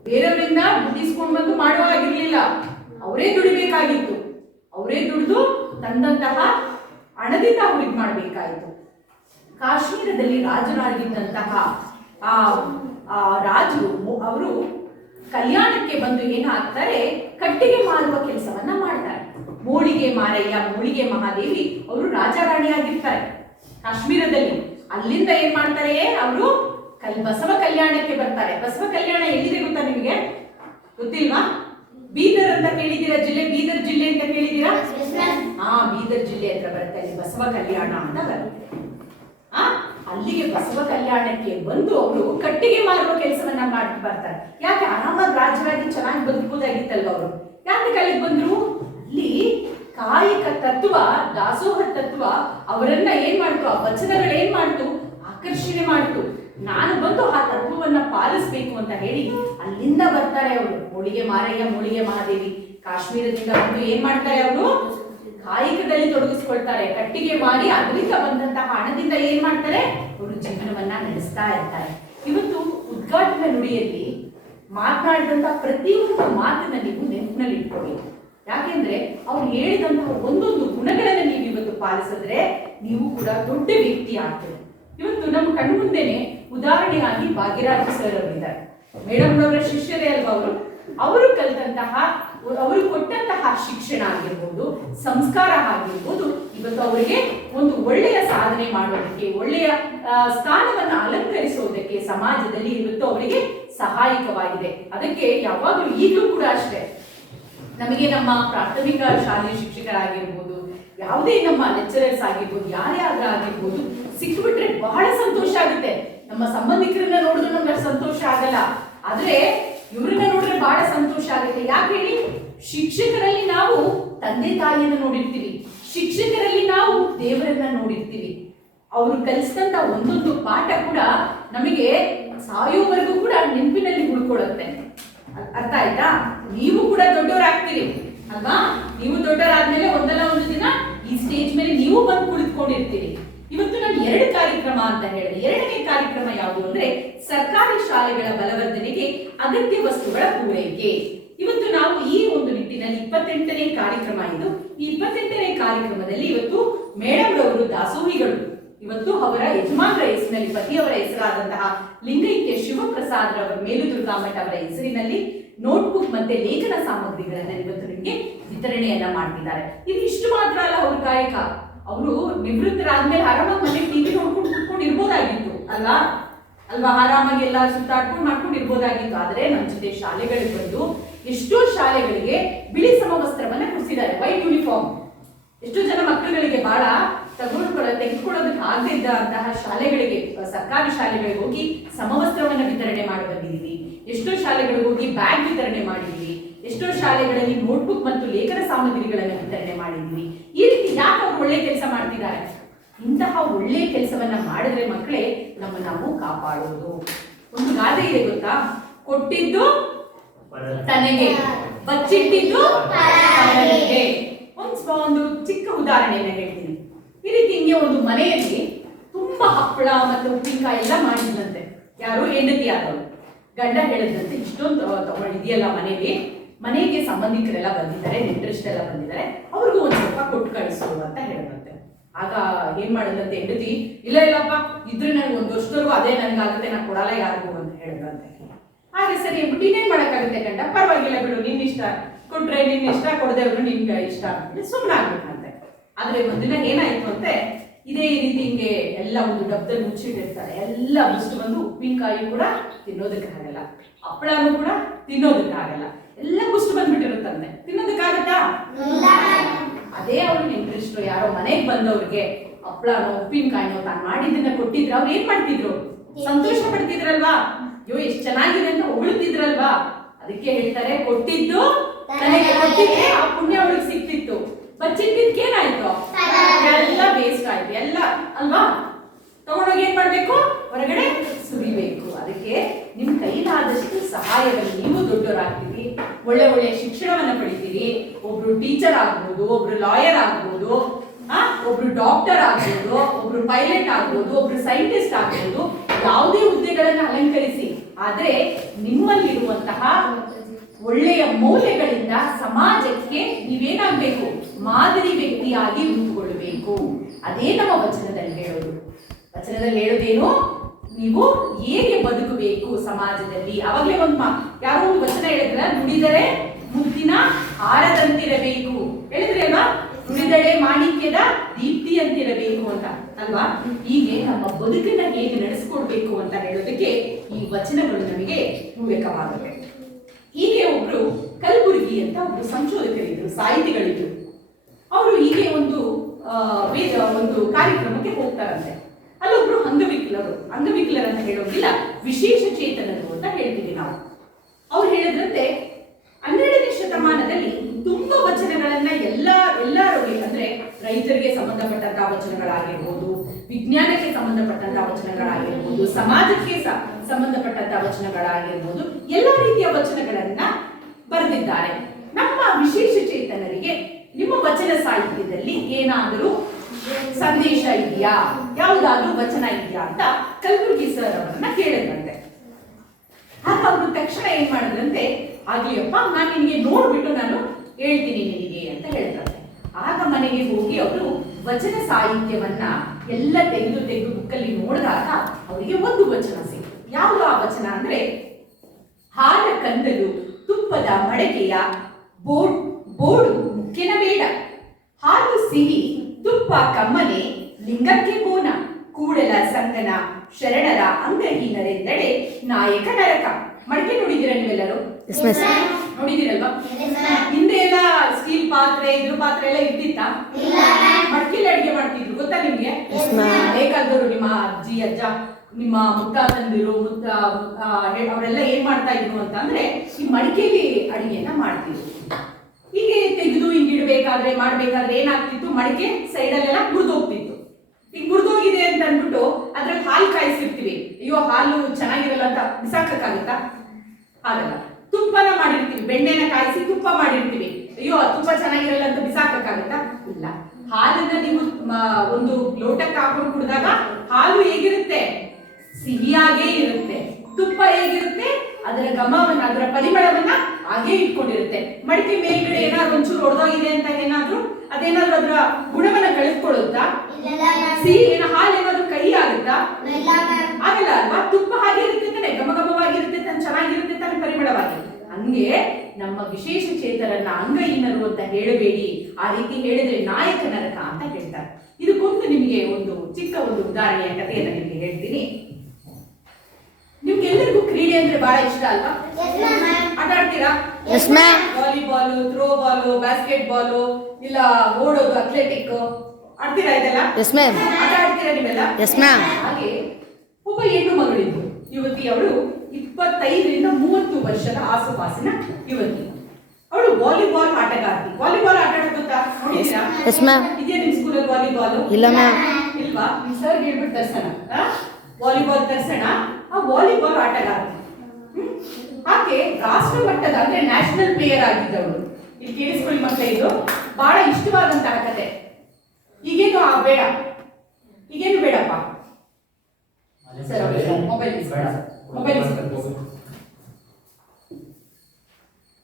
ಬೇರೆಯವರಿಂದ ದುಡ್ಡಿಸ್ಕೊಂಡ್ ಬಂದು ಮಾಡುವ ಆಗಿರ್ಲಿಲ್ಲ ಅವರೇ ದುಡಿಬೇಕಾಗಿತ್ತು. ಅವರೇ ದುಡಿದು ತಂದಂತಹ ಹಣದಿಂದ ಅವ್ರು ಇದು ಮಾಡ್ಬೇಕಾಯ್ತು. ಕಾಶ್ಮೀರದಲ್ಲಿ ರಾಜನಾಗಿದ್ದಂತಹ ಆ ಆ, ರಾಜರು ಅವರು ಕಲ್ಯಾಣಕ್ಕೆ ಬಂದು ಏನಾಗ್ತಾರೆ ಕಟ್ಟಿಗೆ ಮಾರುವ ಕೆಲಸವನ್ನ ಮಾಡ್ತಾರೆ. ಮೋಳಿಗೆ ಮಾರಯ್ಯ ಮೋಳಿಗೆ ಮಹಾದೇವಿ ಅವರು ರಾಜಾರಾಣಿಯಾಗಿರ್ತಾರೆ. ಕಾಶ್ಮೀರದಲ್ಲಿ ಅಲ್ಲಿಂದ ಏನ್ ಮಾಡ್ತಾರೆ? ಅವರು ಕಲ್, ಬಸವ ಕಲ್ಯಾಣಕ್ಕೆ ಬರ್ತಾರೆ. ಬಸವ ಕಲ್ಯಾಣ ಎಲ್ಲಿದೆ ಗೊತ್ತಾ ನಿಮಗೆ? ಗೊತ್ತಿಲ್ವಾ? ಬೀದರ್ ಅಂತ ಕೇಳಿದ್ದೀರಾ ಜಿಲ್ಲೆ? ಬೀದರ್ ಜಿಲ್ಲೆ ಅಂತ ಕೇಳಿದ್ದೀರಾ? ಹಾ, ಬೀದರ್ ಜಿಲ್ಲೆ ಹತ್ರ ಬರುತ್ತೆ. ಅಲ್ಲಿ ಬಸವ ಕಲ್ಯಾಣ ಅಂತ ಬರುತ್ತೆ. ಆ? ಅಲ್ಲಿಗೆ ಬಸವ ಕಲ್ಯಾಣಕ್ಕೆ ಬಂದು ಅವರು ಕಟ್ಟಿಗೆ ಮಾರುವ ಕೆಲಸವನ್ನ ಮಾಡಿ ಬರ್ತಾರೆ. ಯಾಕೆ? ಆರಾಮಾಗಿ ರಾಜರಾಗಿ ಚೆನ್ನಾಗಿ ಬದುಕಬಹುದಾಗಿತ್ತಲ್ವ ಅವರು? ಯಾಕೆ ಅಲ್ಲಿಗೆ ಬಂದ್ರು? ಅಲ್ಲಿ ಕಾಯಕ ತತ್ವ, ದಾಸೋಹ ತತ್ವ ಅವರನ್ನ ಏನ್ ಮಾಡ್ತು? ಆ ವಚನಗಳು ಏನ್ ಮಾಡ್ತು? ಆಕರ್ಷಣೆ ಮಾಡ್ತು. ನಾನು ಬಂದು ಆ ತತ್ವವನ್ನ ಪಾಲಿಸ್ಬೇಕು ಅಂತ ಹೇಳಿ ಅಲ್ಲಿಂದ ಬರ್ತಾರೆ ಅವರು. ಹೋಳಿಗೆ ಮಾರಯ್ಯ, ಮೂಳಿಗೆ ಮಹಾದೇವಿ. ಕಾಶ್ಮೀರದಿಂದ ಬಂದು ಏನ್ ಮಾಡ್ತಾರೆ ಅವರು? ಕಾಯಕದಲ್ಲಿ ತೊಡಗಿಸ್ಕೊಳ್ತಾರೆ. ಕಟ್ಟಿಗೆ ಮಾರಿ ಅದರಿಂದ ಬಂದಂತಹ ಹಣದಿಂದ ಏನ್ ಮಾಡ್ತಾರೆ? ಅವರು ಜೀವನವನ್ನ ನಡೆಸ್ತಾ ಇರ್ತಾರೆ. ಇವತ್ತು ಉದ್ಘಾಟನಾ ನುಡಿಯಲ್ಲಿ ಮಾತನಾಡಿದಂತ ಪ್ರತಿಯೊಂದು ಮಾತನ್ನ ನೀವು ನೆನಪಿನಲ್ಲಿ ಇಟ್ಕೊಳ್ಳಿ ಯಾಕೆಂದ್ರೆ ಅವ್ರು ಹೇಳಿದಂತಹ ಒಂದೊಂದು ಗುಣಗಳನ್ನ ನೀವು ಇವತ್ತು ಪಾಲಿಸಿದ್ರೆ ನೀವು ಕೂಡ ದೊಡ್ಡ ವ್ಯಕ್ತಿ ಆಗ್ತದೆ ಇವತ್ತು ನಮ್ಮ ಕಣ್ಮುಂದೆನೆ ಉದಾಹರಣೆಯಾಗಿ ಭಾಗ್ಯರಾಜ ಸರ್ ಅವರಿದ್ದಾರೆ. ಮೇಡಮ್ ಅವರ ಶಿಷ್ಯರೇ ಅಲ್ವಾ ಅವರು? ಅವರು ಕಲಿತಂತಹ, ಅವರು ಕೊಟ್ಟಂತಹ ಶಿಕ್ಷಣ ಆಗಿರ್ಬೋದು, ಸಂಸ್ಕಾರ ಆಗಿರ್ಬೋದು, ಇವತ್ತು ಅವರಿಗೆ ಒಂದು ಒಳ್ಳೆಯ ಸಾಧನೆ ಮಾಡೋದಕ್ಕೆ ಒಳ್ಳೆಯ ಸ್ಥಾನವನ್ನು ಅಲಂಕರಿಸೋದಕ್ಕೆ ಸಮಾಜದಲ್ಲಿ ಇವತ್ತು ಅವರಿಗೆ ಸಹಾಯಕವಾಗಿದೆ. ಅದಕ್ಕೆ ಯಾವಾಗಲೂ ಈಗಲೂ ಕೂಡ ಅಷ್ಟೇ. ನಮಗೆ ನಮ್ಮ ಪ್ರಾಥಮಿಕ ಶಾಲೆ ಶಿಕ್ಷಕರಾಗಿರ್ಬೋದು, ಯಾವುದೇ ನಮ್ಮ ಲೆಕ್ಚರರ್ಸ್ ಆಗಿರ್ಬೋದು, ಯಾರೇ ಆದ್ರೂ ಆಗಿರ್ಬೋದು, ಸಿಕ್ಬಿಟ್ರೆ ಬಹಳ ಸಂತೋಷ ಆಗುತ್ತೆ. ನಮ್ಮ ಸಂಬಂಧಿಕರನ್ನ ನೋಡಿದ್ರೆ ನಮ್ಗೆ ಸಂತೋಷ ಆಗಲ್ಲ. ಆದ್ರೆ ಇವ್ರನ್ನ ನೋಡಿದ್ರೆ ಬಹಳ ಸಂತೋಷ ಆಗುತ್ತೆ. ಯಾಕೆ ಹೇಳಿ? ಶಿಕ್ಷಕರಲ್ಲಿ ನಾವು ತಂದೆ ತಾಯಿಯನ್ನು ನೋಡಿರ್ತೀವಿ. ಶಿಕ್ಷಕರಲ್ಲಿ ನಾವು ದೇವರನ್ನ ನೋಡಿರ್ತೀವಿ. ಅವರು ಕಲಿಸಿದಂತ ಒಂದೊಂದು ಪಾಠ ಕೂಡ ನಮಗೆ ಸಾಯೋವರೆಗೂ ಕೂಡ ನೆನಪಿನಲ್ಲಿ ಉಳ್ಕೊಳ್ಳುತ್ತೆ. ಅರ್ಥ ಆಯ್ತಾ? ನೀವು ಕೂಡ ದೊಡ್ಡವರಾಗ್ತೀರಿ, ಅಲ್ವಾ? ನೀವು ದೊಡ್ಡವರಾದ್ಮೇಲೆ ಒಂದಲ್ಲ ಒಂದು ದಿನ ಈ ಸ್ಟೇಜ್ ಮೇಲೆ ನೀವು ಬಂದು ಕುಳಿತುಕೊಂಡಿರ್ತೀರಿ. ಇವತ್ತು ನಾನು ಎರಡು ಕಾರ್ಯಕ್ರಮ ಅಂತ ಹೇಳಿದೆ. ಎರಡನೇ ಕಾರ್ಯಕ್ರಮ ಯಾವುದು ಅಂದ್ರೆ ಸರ್ಕಾರಿ ಶಾಲೆಗಳ ಬಲವರ್ಧನೆಗೆ ಅಗತ್ಯ ವಸ್ತುಗಳ ಪೂರೈಕೆ. ಇವತ್ತು ನಾವು ಈ ಒಂದು ನಿಟ್ಟಿನಲ್ಲಿ ಇಪ್ಪತ್ತೆಂಟನೇ ಕಾರ್ಯಕ್ರಮ ಇದು. ಈ ಇಪ್ಪತ್ತೆಂಟನೇ ಕಾರ್ಯಕ್ರಮದಲ್ಲಿ ಇವತ್ತು ಮೇಡಮ್ ರವರು ದಾಸೋಹಿಗಳು. ಇವತ್ತು ಅವರ ಯಜಮಾನರ ಹೆಸರಿನಲ್ಲಿ ಪತಿಯವರ ಹೆಸರಾದಂತಹ ಲಿಂಗೈಕ್ಯ ಶಿವಪ್ರಸಾದ್ ರವರ ಮೇಲುದುರ್ಗಾಮಠ ಅವರ ಹೆಸರಿನಲ್ಲಿ ನೋಟ್ಬುಕ್ ಮತ್ತೆ ಲೇಖನ ಸಾಮಗ್ರಿಗಳನ್ನ ಇವತ್ತು ನಿಮಗೆ ವಿತರಣೆಯನ್ನ ಮಾಡ್ತಿದ್ದಾರೆ. ಇದು ಇಷ್ಟು ಮಾತ್ರ ಅಲ್ಲ, ಅವ್ರ ಗಾಯಕ. ಅವರು ನಿವೃತ್ತರಾದ್ಮೇಲೆ ಆರಾಮಾಗಿ ಮನೆ ಟಿವಿ ನೋಡ್ಕೊಂಡು ಕುತ್ಕೊಂಡು ಇರ್ಬೋದಾಗಿತ್ತು ಅಲ್ವಾ? ಅಲ್ವಾ? ಆರಾಮಾಗಿ ಎಲ್ಲ ಸುತ್ತಾಡ್ಕೊಂಡು ಮಾಡ್ಕೊಂಡು ಇರ್ಬೋದಾಗಿತ್ತು ಆದ್ರೆ ನಮ್ಮ ಜೊತೆ ಶಾಲೆಗಳಿಗೆ ಬಂದು ಎಷ್ಟೋ ಶಾಲೆಗಳಿಗೆ ಬಿಳಿ ಸಮವಸ್ತ್ರವನ್ನ ಕುಡಿಸಿದ್ದಾರೆ ವೈಟ್ ಯೂನಿಫಾರ್ಮ್ ಎಷ್ಟೋ ಜನ ಮಕ್ಕಳುಗಳಿಗೆ ಬಹಳ ತಗೊಂಡ್ಕೊಳ್ಳ ತೆಗೆದುಕೊಳ್ಳೋದಕ್ಕೆ ಆಗದೆ ಇದ್ದಂತಹ ಶಾಲೆಗಳಿಗೆ, ಸರ್ಕಾರಿ ಶಾಲೆಗಳಿಗೆ ಹೋಗಿ ಸಮವಸ್ತ್ರವನ್ನ ವಿತರಣೆ ಮಾಡಿ ಬಂದಿದ್ದೀವಿ. ಎಷ್ಟೋ ಶಾಲೆಗಳಿಗೆ ಹೋಗಿ ಬ್ಯಾಗ್ ವಿತರಣೆ ಮಾಡಿದ್ವಿ ಎಷ್ಟೋ ಶಾಲೆಗಳಲ್ಲಿ ನೋಟ್ಬುಕ್ ಮತ್ತು ಲೇಖನ ಸಾಮಗ್ರಿಗಳನ್ನು ವಿತರಣೆ ಮಾಡಿದ್ವಿ. ಈ ರೀತಿ ಯಾಕೆ ಅವ್ರು ಒಳ್ಳೆ ಕೆಲಸ ಮಾಡ್ತಿದ್ದಾರೆ? ಇಂತಹ ಒಳ್ಳೆ ಕೆಲಸವನ್ನ ಮಾಡಿದ್ರೆ ಮಕ್ಕಳೇ ನಮ್ಮ ನಾವು ಕಾಪಾಡೋದು. ಒಂದು ಗಾದೆ ಇದೆ ಗೊತ್ತಾ? ಕೊಟ್ಟಿದ್ದು ತನಗೆ ಬಚ್ಚಿಟ್ಟಿದ್ದು ಒಂದು ಚಿಕ್ಕ ಉದಾಹರಣೆಯನ್ನ ಹೇಳ್ತೀನಿ. ಈ ರೀತಿ ಹಿಂಗೆ ಒಂದು ಮನೆಯಲ್ಲಿ ತುಂಬಾ ಹಪ್ಪಳ ಮತ್ತು ಉಪ್ಪಿನಕಾಯಿ ಎಲ್ಲ ಮಾಡಿದ್ರಂತೆ ಯಾರು ಹೆಂಡತಿ ಆದವರು ಗಂಡ ಹೇಳಿದಂತೆ ಇಷ್ಟೊಂದು ಇದೆಯಲ್ಲ ಮನೆಗೆ ಮನೆಗೆ ಸಂಬಂಧಿಕರೆಲ್ಲ ಬಂದಿದ್ದಾರೆ ನೆಂಟರಿಷ್ಟೆಲ್ಲ ಬಂದಿದ್ದಾರೆ. ಅವ್ರಿಗೂ ಒಂದು ಸ್ವಲ್ಪ ಕೊಟ್ಟು ಕಳಿಸು ಅಂತ ಹೇಳಿದಂತೆ ಆಗ ಏನ್ ಮಾಡಿದಂತೆ ಹೆಂಡತಿ, ಇಲ್ಲ ಇಲ್ಲಪ್ಪ ಇದ್ರೆ ನನಗೆ ಒಂದು ವರ್ಷದವರೆಗೂ ಅದೇ ನನ್ಗಾಗುತ್ತೆ, ನಾನು ಕೊಡಲ್ಲ ಯಾರಿಗೂ ಅಂತ ಹೇಳಿದಂತೆ. ಹಾಗೆ ಸರಿ ಬಿಟ್ಟು ಇನ್ನೇನ್ ಮಾಡೋಕ್ಕಾಗುತ್ತೆ ಗಂಡ? ಪರವಾಗಿಲ್ಲ ಬಿಡು, ನಿನ್ ಇಷ್ಟ. ಕೊಟ್ರೆ ನಿನ್ ಇಷ್ಟ, ಕೊಡದೆ ಅವ್ರು ನಿನ್ಗೆ ಇಷ್ಟ ಸುಮ್ಮನೆ ಆಗ್ಬೇಕಂತೆ ಆದ್ರೆ ಒಂದಿನ ಏನಾಯ್ತು ಅಂತೆ ಇದೇ ರೀತಿ ಹಿಂಗೆ ಎಲ್ಲ ಒಂದು ಡಬ್ಬದಲ್ಲಿ ಮುಚ್ಚಿಟ್ಟಿರ್ತಾರೆ. ಎಲ್ಲ ಮುಚ್ಚಿ ಬಂದು ಉಪ್ಪಿನಕಾಯಿ ಕೂಡ ತಿನ್ನೋದಕ್ಕಾಗಲ್ಲ ಹಪ್ಪಳನೂ ಕೂಡ ತಿನ್ನೋದಕ್ಕಾಗಲ್ಲ ಎಲ್ಲ ಮುಚ್ಚಿ ಬಂದ್ಬಿಟ್ಟಿರುತ್ತಂತೆ. ತಿನ್ನೋದಕ್ಕಾಗತ್ತಾ ಅದೇ ಅವ್ರಿಗೆ ಇಂಟ್ರೆಸ್ಟ್ ಯಾರೋ ಮನೆಗೆ ಬಂದವ್ರಿಗೆ ಹಪ್ಪಳನೋ, ಉಪ್ಪಿನಕಾಯಿನೋ ತಾನು ಮಾಡಿದ್ದನ್ನ ಕೊಟ್ಟಿದ್ರು ಅವ್ರು ಏನ್ ಮಾಡ್ತಿದ್ರು? ಸಂತೋಷ ಪಡ್ತಿದ್ರಲ್ವಾ? ಅಯ್ಯೋ, ಎಷ್ಟ್ ಚೆನ್ನಾಗಿದೆ ಅಂತ ಹೊಗಳ್ತಿದ್ರಲ್ವಾ? ಅದಕ್ಕೆ ಹೇಳ್ತಾರೆ ಕೊಟ್ಟಿದ್ದೆ ಆ ಪುಣ್ಯ ಅವಳಿಗೆ ಸಿಕ್ತಿತ್ತು. ಬಚ್ಚಿಟ್ಟಿದ್ಕೆ ಏನಾಯ್ತು? ಎಲ್ಲ ವೇಸ್ಟ್ ಆಯ್ತು. ಎಲ್ಲ ಅಲ್ವಾ? ತಗೊಂಡೋಗಿ ಏನ್ ಮಾಡ್ಬೇಕು? ಹೊರಗಡೆ ಸುರಿಬೇಕು. ಅದಕ್ಕೆ ನಿಮ್ ಕೈಲಾದಷ್ಟು ಸಹಾಯವನ್ನು ನೀವು ದೊಡ್ಡವರಾಗ್ತೀರಿ ಒಳ್ಳೆ ಒಳ್ಳೆ ಶಿಕ್ಷಣವನ್ನ ಪಡಿತೀರಿ. ಒಬ್ರು ಟೀಚರ್ ಆಗ್ಬೋದು ಒಬ್ರು ಲಾಯರ್ ಆಗ್ಬೋದು ಒಬ್ರು ಡಾಕ್ಟರ್ ಆಗ್ಬೋದು ಒಬ್ರು ಪೈಲಟ್ ಆಗ್ಬೋದು ಒಬ್ರು ಸೈಂಟಿಸ್ಟ್ ಆಗ್ಬೋದು. ಯಾವುದೇ ಹುದ್ದೆಗಳನ್ನ ಅಲಂಕರಿಸಿ. ಆದ್ರೆ ನಿಮ್ಮಲ್ಲಿರುವಂತಹ ಒಳ್ಳೆಯ ಮೌಲ್ಯಗಳಿಂದ ಸಮಾಜಕ್ಕೆ ನೀವೇನಾಗ್ಬೇಕು? ಮಾದರಿ ವ್ಯಕ್ತಿಯಾಗಿ ರೂಪುಗೊಳ್ಳಬೇಕು. ಅದೇ ನಮ್ಮ ವಚನದಲ್ಲಿ ಹೇಳೋದು. ವಚನದಲ್ಲಿ ಹೇಳೋದೇನು? ನೀವು ಹೇಗೆ ಬದುಕಬೇಕು ಸಮಾಜದಲ್ಲಿ? ಅವಾಗಲೇ ಒಂದು ಯಾರೋ ಒಂದು ವಚನ ಹೇಳಿದ್ರ, ನುಡಿದರೆ ಮುತ್ತಿನ ಹಾರದಂತಿರಬೇಕು. ಹೇಳಿದ್ರೆ ಅಲ್ವಾ? ನುಡಿದಳೆ ಮಾಣಿಕ್ಯದ ದೀಪ್ತಿ ಅಂತಿರಬೇಕು ಅಂತ. ಅಲ್ವಾ? ಹೀಗೆ ನಮ್ಮ ಬದುಕನ್ನ ಹೇಗೆ ನಡೆಸ್ಕೊಡ್ಬೇಕು ಅಂತ ಹೇಳೋದಕ್ಕೆ ಈ ವಚನಗಳು ನಮಗೆ ಪೂರಕವಾಗುತ್ತೆ ಹೀಗೆ ಒಬ್ರು ಕಲ್ಬುರ್ಗಿ ಅಂತ ಒಬ್ರು ಸಂಶೋಧಕರಿದ್ರು, ಸಾಹಿತಿಗಳಿದ್ರು ಅವರು ಹೀಗೆ ಒಂದು ಆ, ವೇದ ಒಂದು ಕಾರ್ಯಕ್ರಮಕ್ಕೆ ಹೋಗ್ತಾರಂತೆ. ಅಲ್ಲೊಬ್ರು ಅಂಗವಿಕಲರು ಅಂಗವಿಕಲರು ಅಂತ ಹೇಳೋದಿಲ್ಲ, ವಿಶೇಷ ಚೇತನರು ಅಂತ ಹೇಳ್ತೀವಿ ನಾವು. ಅವ್ರು ಹೇಳಿದ್ರಂತೆ, ಹನ್ನೆರಡನೇ ಶತಮಾನದಲ್ಲಿ ತುಂಬಾ ವಚನಗಳನ್ನ ಎಲ್ಲ ಎಲ್ಲರೂ ಅಂದ್ರೆ ರೈತರಿಗೆ ಸಂಬಂಧಪಟ್ಟಂತಹ ವಚನಗಳಾಗಿರ್ಬೋದು, ವಿಜ್ಞಾನಕ್ಕೆ ಸಂಬಂಧಪಟ್ಟಂತಹ ವಚನಗಳಾಗಿರ್ಬೋದು, ಸಮಾಜಕ್ಕೆ ಸಂಬಂಧಪಟ್ಟಂತಹ ವಚನಗಳಾಗಿರ್ಬೋದು, ಎಲ್ಲ ರೀತಿಯ ವಚನಗಳನ್ನ ಬರೆದಿದ್ದಾರೆ. ನಮ್ಮ ವಿಶೇಷ ಚೇತನರಿಗೆ ನಿಮ್ಮ ವಚನ ಸಾಹಿತ್ಯದಲ್ಲಿ ಏನಾದರೂ ಸಂದೇಶ ಇದೆಯಾ? ಯಾವುದಾದ್ರೂ ವಚನ ಇದೆಯಾ ಅಂತ ಕಲ್ಬುರ್ಗಿ ಸರ್ ಅವರನ್ನ ಕೇಳಿದ್ರಂತೆ. ಆಗ ಅವರು ತಕ್ಷಣ ಏನ್ ಮಾಡಿದ್ರಂತೆ, ಆಗ್ಲಿಯಪ್ಪ, ನಾನು ನಿನಗೆ ನೋಡ್ಬಿಟ್ಟು ನಾನು ಹೇಳ್ತೀನಿ ನಿನಗೆ ಅಂತ ಹೇಳ್ತಾರೆ. ಆಗ ಮನೆಗೆ ಹೋಗಿ ಅವರು ವಚನ ಸಾಹಿತ್ಯವನ್ನ ಎಲ್ಲ ತೆಗೆದು ತೆಗೆದು ಬುಕ್ಕಲ್ಲಿ ನೋಡಿದಾಗ ಅವರಿಗೆ ಒಂದು ವಚನ ಸಿಕ್ತು. ಯಾವುದು ಆ ವಚನ ಅಂದ್ರೆ ಹಾಲ ಕಂದಲು, ತುಪ್ಪದ ಮಡಕೆಯ ಬೋಡ್ ಬೋಡು ಮುಖ್ಯನ ಬೇಡ. ಹಾಲು ಸಿಹಿ ತುಪ್ಪ ಕಮ್ಮನೆ ಲಿಂಗಕ್ಕೆ ಕೋನ ಕೂಡಲ ಸಂಗನ ಶರಣರ ಅಂಗಹೀನರೆಂದಡೆ ನಾಯಕ ನರಕ ಮಡಕೆ ನೋಡಿದ್ದೀರಾ ನೀವೆಲ್ಲರೂ. ನೋಡಿದಿರಲ್ವಾ? ಹಿಂದೆ ಎಲ್ಲ ಸ್ಟೀಲ್ ಪಾತ್ರೆ ಇದ್ರ ಪಾತ್ರೆ ಎಲ್ಲ ಇದ್ದಿತ್ತ? ಮಡಕೆಲಿ ಅಡಿಗೆ ಮಾಡ್ತಿದ್ರು ಗೊತ್ತಾ ನಿಮ್ಗೆ? ಕಾಲದವರು ನಿಮ್ಮ ಅಜ್ಜಿ ಅಜ್ಜ ನಿಮ್ಮ ಮುತ್ತ ತಂದಿರು ಮುತ್ತ ಅವರೆಲ್ಲ ಏನ್ ಮಾಡ್ತಾ ಇದ್ರು ಅಂತ ಅಂದ್ರೆ ಈ ಮಡಿಕೆಲಿ ಅಡಿಗೆಯನ್ನ ಮಾಡ್ತಿದ್ರು. ಮಾಡಬೇಕಾದ್ರೆ ಮಾಡ್ಬೇಕಾದ್ರೆ ಏನಾಗ್ತಿತ್ತು? ಮಡಿಕೆ ಸೈಡಲ್ಲೆಲ್ಲ ಮುರಿದೋಗ್ತಿತ್ತು. ಈಗ ಮುರಿದೋಗಿದೆ ಅಂತ ಅಂದ್ಬಿಟ್ಟು ಅದ್ರಲ್ಲಿ ಹಾಲು ಕಾಯಿಸಿರ್ತೀವಿ. ಅಯ್ಯೋ, ಹಾಲು ಚೆನ್ನಾಗಿರಲ್ಲ ಅಂತ ಬಿಸಾಕಕ್ಕಾಗುತ್ತಾ ಆಗಲ್ಲ. ತುಪ್ಪನ ಮಾಡಿರ್ತೀವಿ. ಬೆಣ್ಣೆನ ಕಾಯಿಸಿ ತುಪ್ಪ ಮಾಡಿರ್ತೀವಿ. ಅಯ್ಯೋ ತುಪ್ಪ ಚೆನ್ನಾಗಿರಲ್ಲ ಅಂತ ಬಿಸಾಕಕ್ಕಾಗುತ್ತಾ ಇಲ್ಲ. ಹಾಲನ್ನ ನೀವು ಒಂದು ಲೋಟಕ್ಕೆ ಹಾಕೊಂಡು ಕುಡಿದಾಗ ಹಾಲು ಹೇಗಿರುತ್ತೆ? ಸಿಹಿಯಾಗೇ ಇರುತ್ತೆ. ತುಪ್ಪ ಹೇಗಿರುತ್ತೆ? ಅದರ ಗಮವನ್ನ ಅದರ ಪರಿಮಳವನ್ನ ಹಾಗೆ ಇಟ್ಕೊಂಡಿರುತ್ತೆ. ಮಡಿಕೆ ಮೇಲ್ಗಡೆ ಏನಾದ್ರು ಒಂಚೂರು ಹೊಡೆದೋಗಿದೆ ಅಂತ ಏನಾದ್ರು? ಅದೇನಾದ್ರು ಅದರ ಗುಣವನ್ನ ಕಳೆದುಕೊಳ್ಳುತ್ತಾ? ಸಿಹಿ ಏನ ಹಾಲು ಏನಾದ್ರು ಕಹಿ ಆಗುತ್ತಾ? ಆಗಲ್ಲ ಅಲ್ವಾ? ತುಪ್ಪ ಹಾಗೆ ಇರುತ್ತೆ ತಾನೆ ಗಮ ಗಮವಾಗಿರುತ್ತೆ ತಾನೆ ಚೆನ್ನಾಗಿರುತ್ತೆ ತಾನೆ ಪರಿಮಳವಾಗಿ. ಹಂಗೆ ನಮ್ಮ ವಿಶೇಷ ಚೇತನನ್ನ ಅಂಗಹೀನರು ಅಂತ ಹೇಳಬೇಡಿ. ಆ ರೀತಿ ಹೇಳಿದ್ರೆ ನಾಯಕ ನರಕ ಅಂತ ಹೇಳ್ತಾರೆ. ಇದಕ್ಕೊಂದು ನಿಮಗೆ ಒಂದು ಚಿಕ್ಕ ಒಂದು ಉದಾಹರಣೆಯ ಕಥೆಯನ್ನ ನಿಮಗೆ ಹೇಳ್ತೀನಿ. ನಿಮ್ಗೆಲ್ಲರಿಗೂ ಕ್ರೀಡೆ ಅಂದ್ರೆ ಬಹಳ ಇಷ್ಟ ಅಲ್ವಾ? ಆಟ ಆಡ್ತೀರಾ yes ma'am volleyball throwball basketball ಇಲ್ಲ ಓಡೋದು ಅಥ್ಲೆಟಿಕ್ ಆಡ್ತೀರಾ ಇದೆಲ್ಲ? ಎಸ್ ಮ್ಯಾಮ್ ಆಟ ಆಡ್ತೀರಾ ನೀವೆಲ್ಲ? ಎಸ್ ಮ್ಯಾಮ್ ಹಾಗೆ ಒಬ್ಬ ಹೆಣ್ಣು ಮಗಳಿದ್ದು ಯುವತಿ ಅವಳು ಇಪ್ಪತ್ತೈದರಿಂದ ಮೂವತ್ತು ವರ್ಷದ ಆಸುಪಾಸಿನ ಯುವತಿ. ಅವಳು ವಾಲಿಬಾಲ್ ಆಟಗಾರ್ತಿ. ವಾಲಿಬಾಲ್ ಆಟ ಆಡೋದು ಗೊತ್ತಾ? ನೋಡಿದ್ದೀರಾ? ಎಸ್ ಮ್ಯಾಮ್ ಇದೆಯಾ ನಿಮ್ ಸ್ಕೂಲಲ್ಲಿ ವಾಲಿಬಾಲ್? ಇಲ್ಲ ಮ್ಯಾಮ್ ಇಲ್ವಾ? ನಿಮ್ಮ ಸರ್ ಹೇಳ್ಬಿಟ್ಟು ತರ್ಸೋಣ ವಾಲಿಬಾಲ್ ತರಿಸೋಣ ಆ ವಾಲಿಬಾಲ್ ಆಟಗಾರ? ಆಕೆ ರಾಷ್ಟ್ರ ಮಟ್ಟದ ಅಂದ್ರೆ ನ್ಯಾಷನಲ್ ಪ್ಲೇಯರ್ ಆಗಿದ್ದವಳು. ಇಲ್ಲಿ ಕೇಳಿಸ್ಕೊಳ್ಳಿ ಮಕ್ಕಳ ಇದು. ಬಹಳ ಇಷ್ಟವಾದಂತಹ ಕತೆ. ಈಗೇನು ಆ ಬೇಡ. ಈಗೇನು ಬೇಡಪ್ಪ? ಮೊಬೈಲ್ ಮೊಬೈಲ್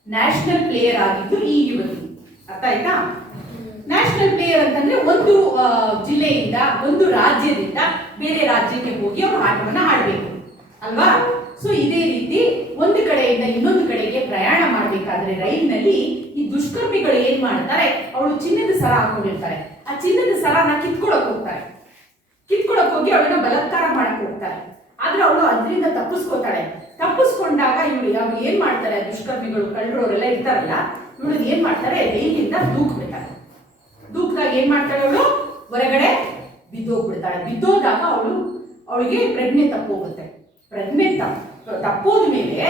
ನ್ಯಾಷನಲ್ ಪ್ಲೇಯರ್ ಆಗಿದ್ದು ಈ ಯುವತಿ. ಅರ್ಥ ಆಯ್ತಾ? ನ್ಯಾಷನಲ್ ಪ್ಲೇಯರ್ ಅಂತಂದ್ರೆ ಒಂದು ಜಿಲ್ಲೆಯಿಂದ ಒಂದು ರಾಜ್ಯದಿಂದ ಬೇರೆ ರಾಜ್ಯಕ್ಕೆ ಹೋಗಿ ಅವರು ಆಟವನ್ನು ಆಡಬೇಕು. ಅಲ್ವಾ? ಸೊ ಇದೇ ರೀತಿ ಒಂದು ಕಡೆಯಿಂದ ಇನ್ನೊಂದು ಕಡೆಗೆ ಪ್ರಯಾಣ ಮಾಡಬೇಕಾದ್ರೆ ರೈಲಿನಲ್ಲಿ ಈ ದುಷ್ಕರ್ಮಿಗಳು ಏನ್ ಮಾಡ್ತಾರೆ? ಅವಳು ಚಿನ್ನದ ಸರ ಹಾಕೊಂಡಿರ್ತಾರೆ. ಆ ಚಿನ್ನದ ಸರನ ಕಿತ್ಕೊಳಕ್ ಹೋಗ್ತಾರೆ. ಕಿತ್ಕೊಳಕ್ ಹೋಗಿ ಅವಳನ್ನ ಬಲತ್ಕಾರ ಮಾಡಕ್ ಹೋಗ್ತಾರೆ. ಆದ್ರೆ ಅವಳು ಅದರಿಂದ ತಪ್ಪಿಸ್ಕೋತಾಳೆ. ತಪ್ಪಿಸ್ಕೊಂಡಾಗ ಇವಳು ಯಾವ ಏನ್ ಮಾಡ್ತಾರೆ? ದುಷ್ಕರ್ಮಿಗಳು ಕಳ್ಳರೋರೆಲ್ಲ ಇರ್ತಾರಲ್ಲ ಇವಳು ಏನ್ ಮಾಡ್ತಾರೆ? ರೈಲಿಂದ ದೂಕ್ ಬಿಡ್ತಾರೆ ದೂಕ್ದಾಗ ಏನ್ ಮಾಡ್ತಾಳೆ ಅವಳು? ಹೊರಗಡೆ ಬಿದ್ದೋಗ್ಬಿಡ್ತಾಳೆ. ಬಿದ್ದೋದಾಗ ಅವಳು ಅವಳಿಗೆ ಪ್ರಜ್ಞೆ ತಪ್ಪೋಗುತ್ತೆ. ಪ್ರಜ್ಞೆ ತಪ್ಪ ತಪ್ಪೋದ ಮೇಲೆ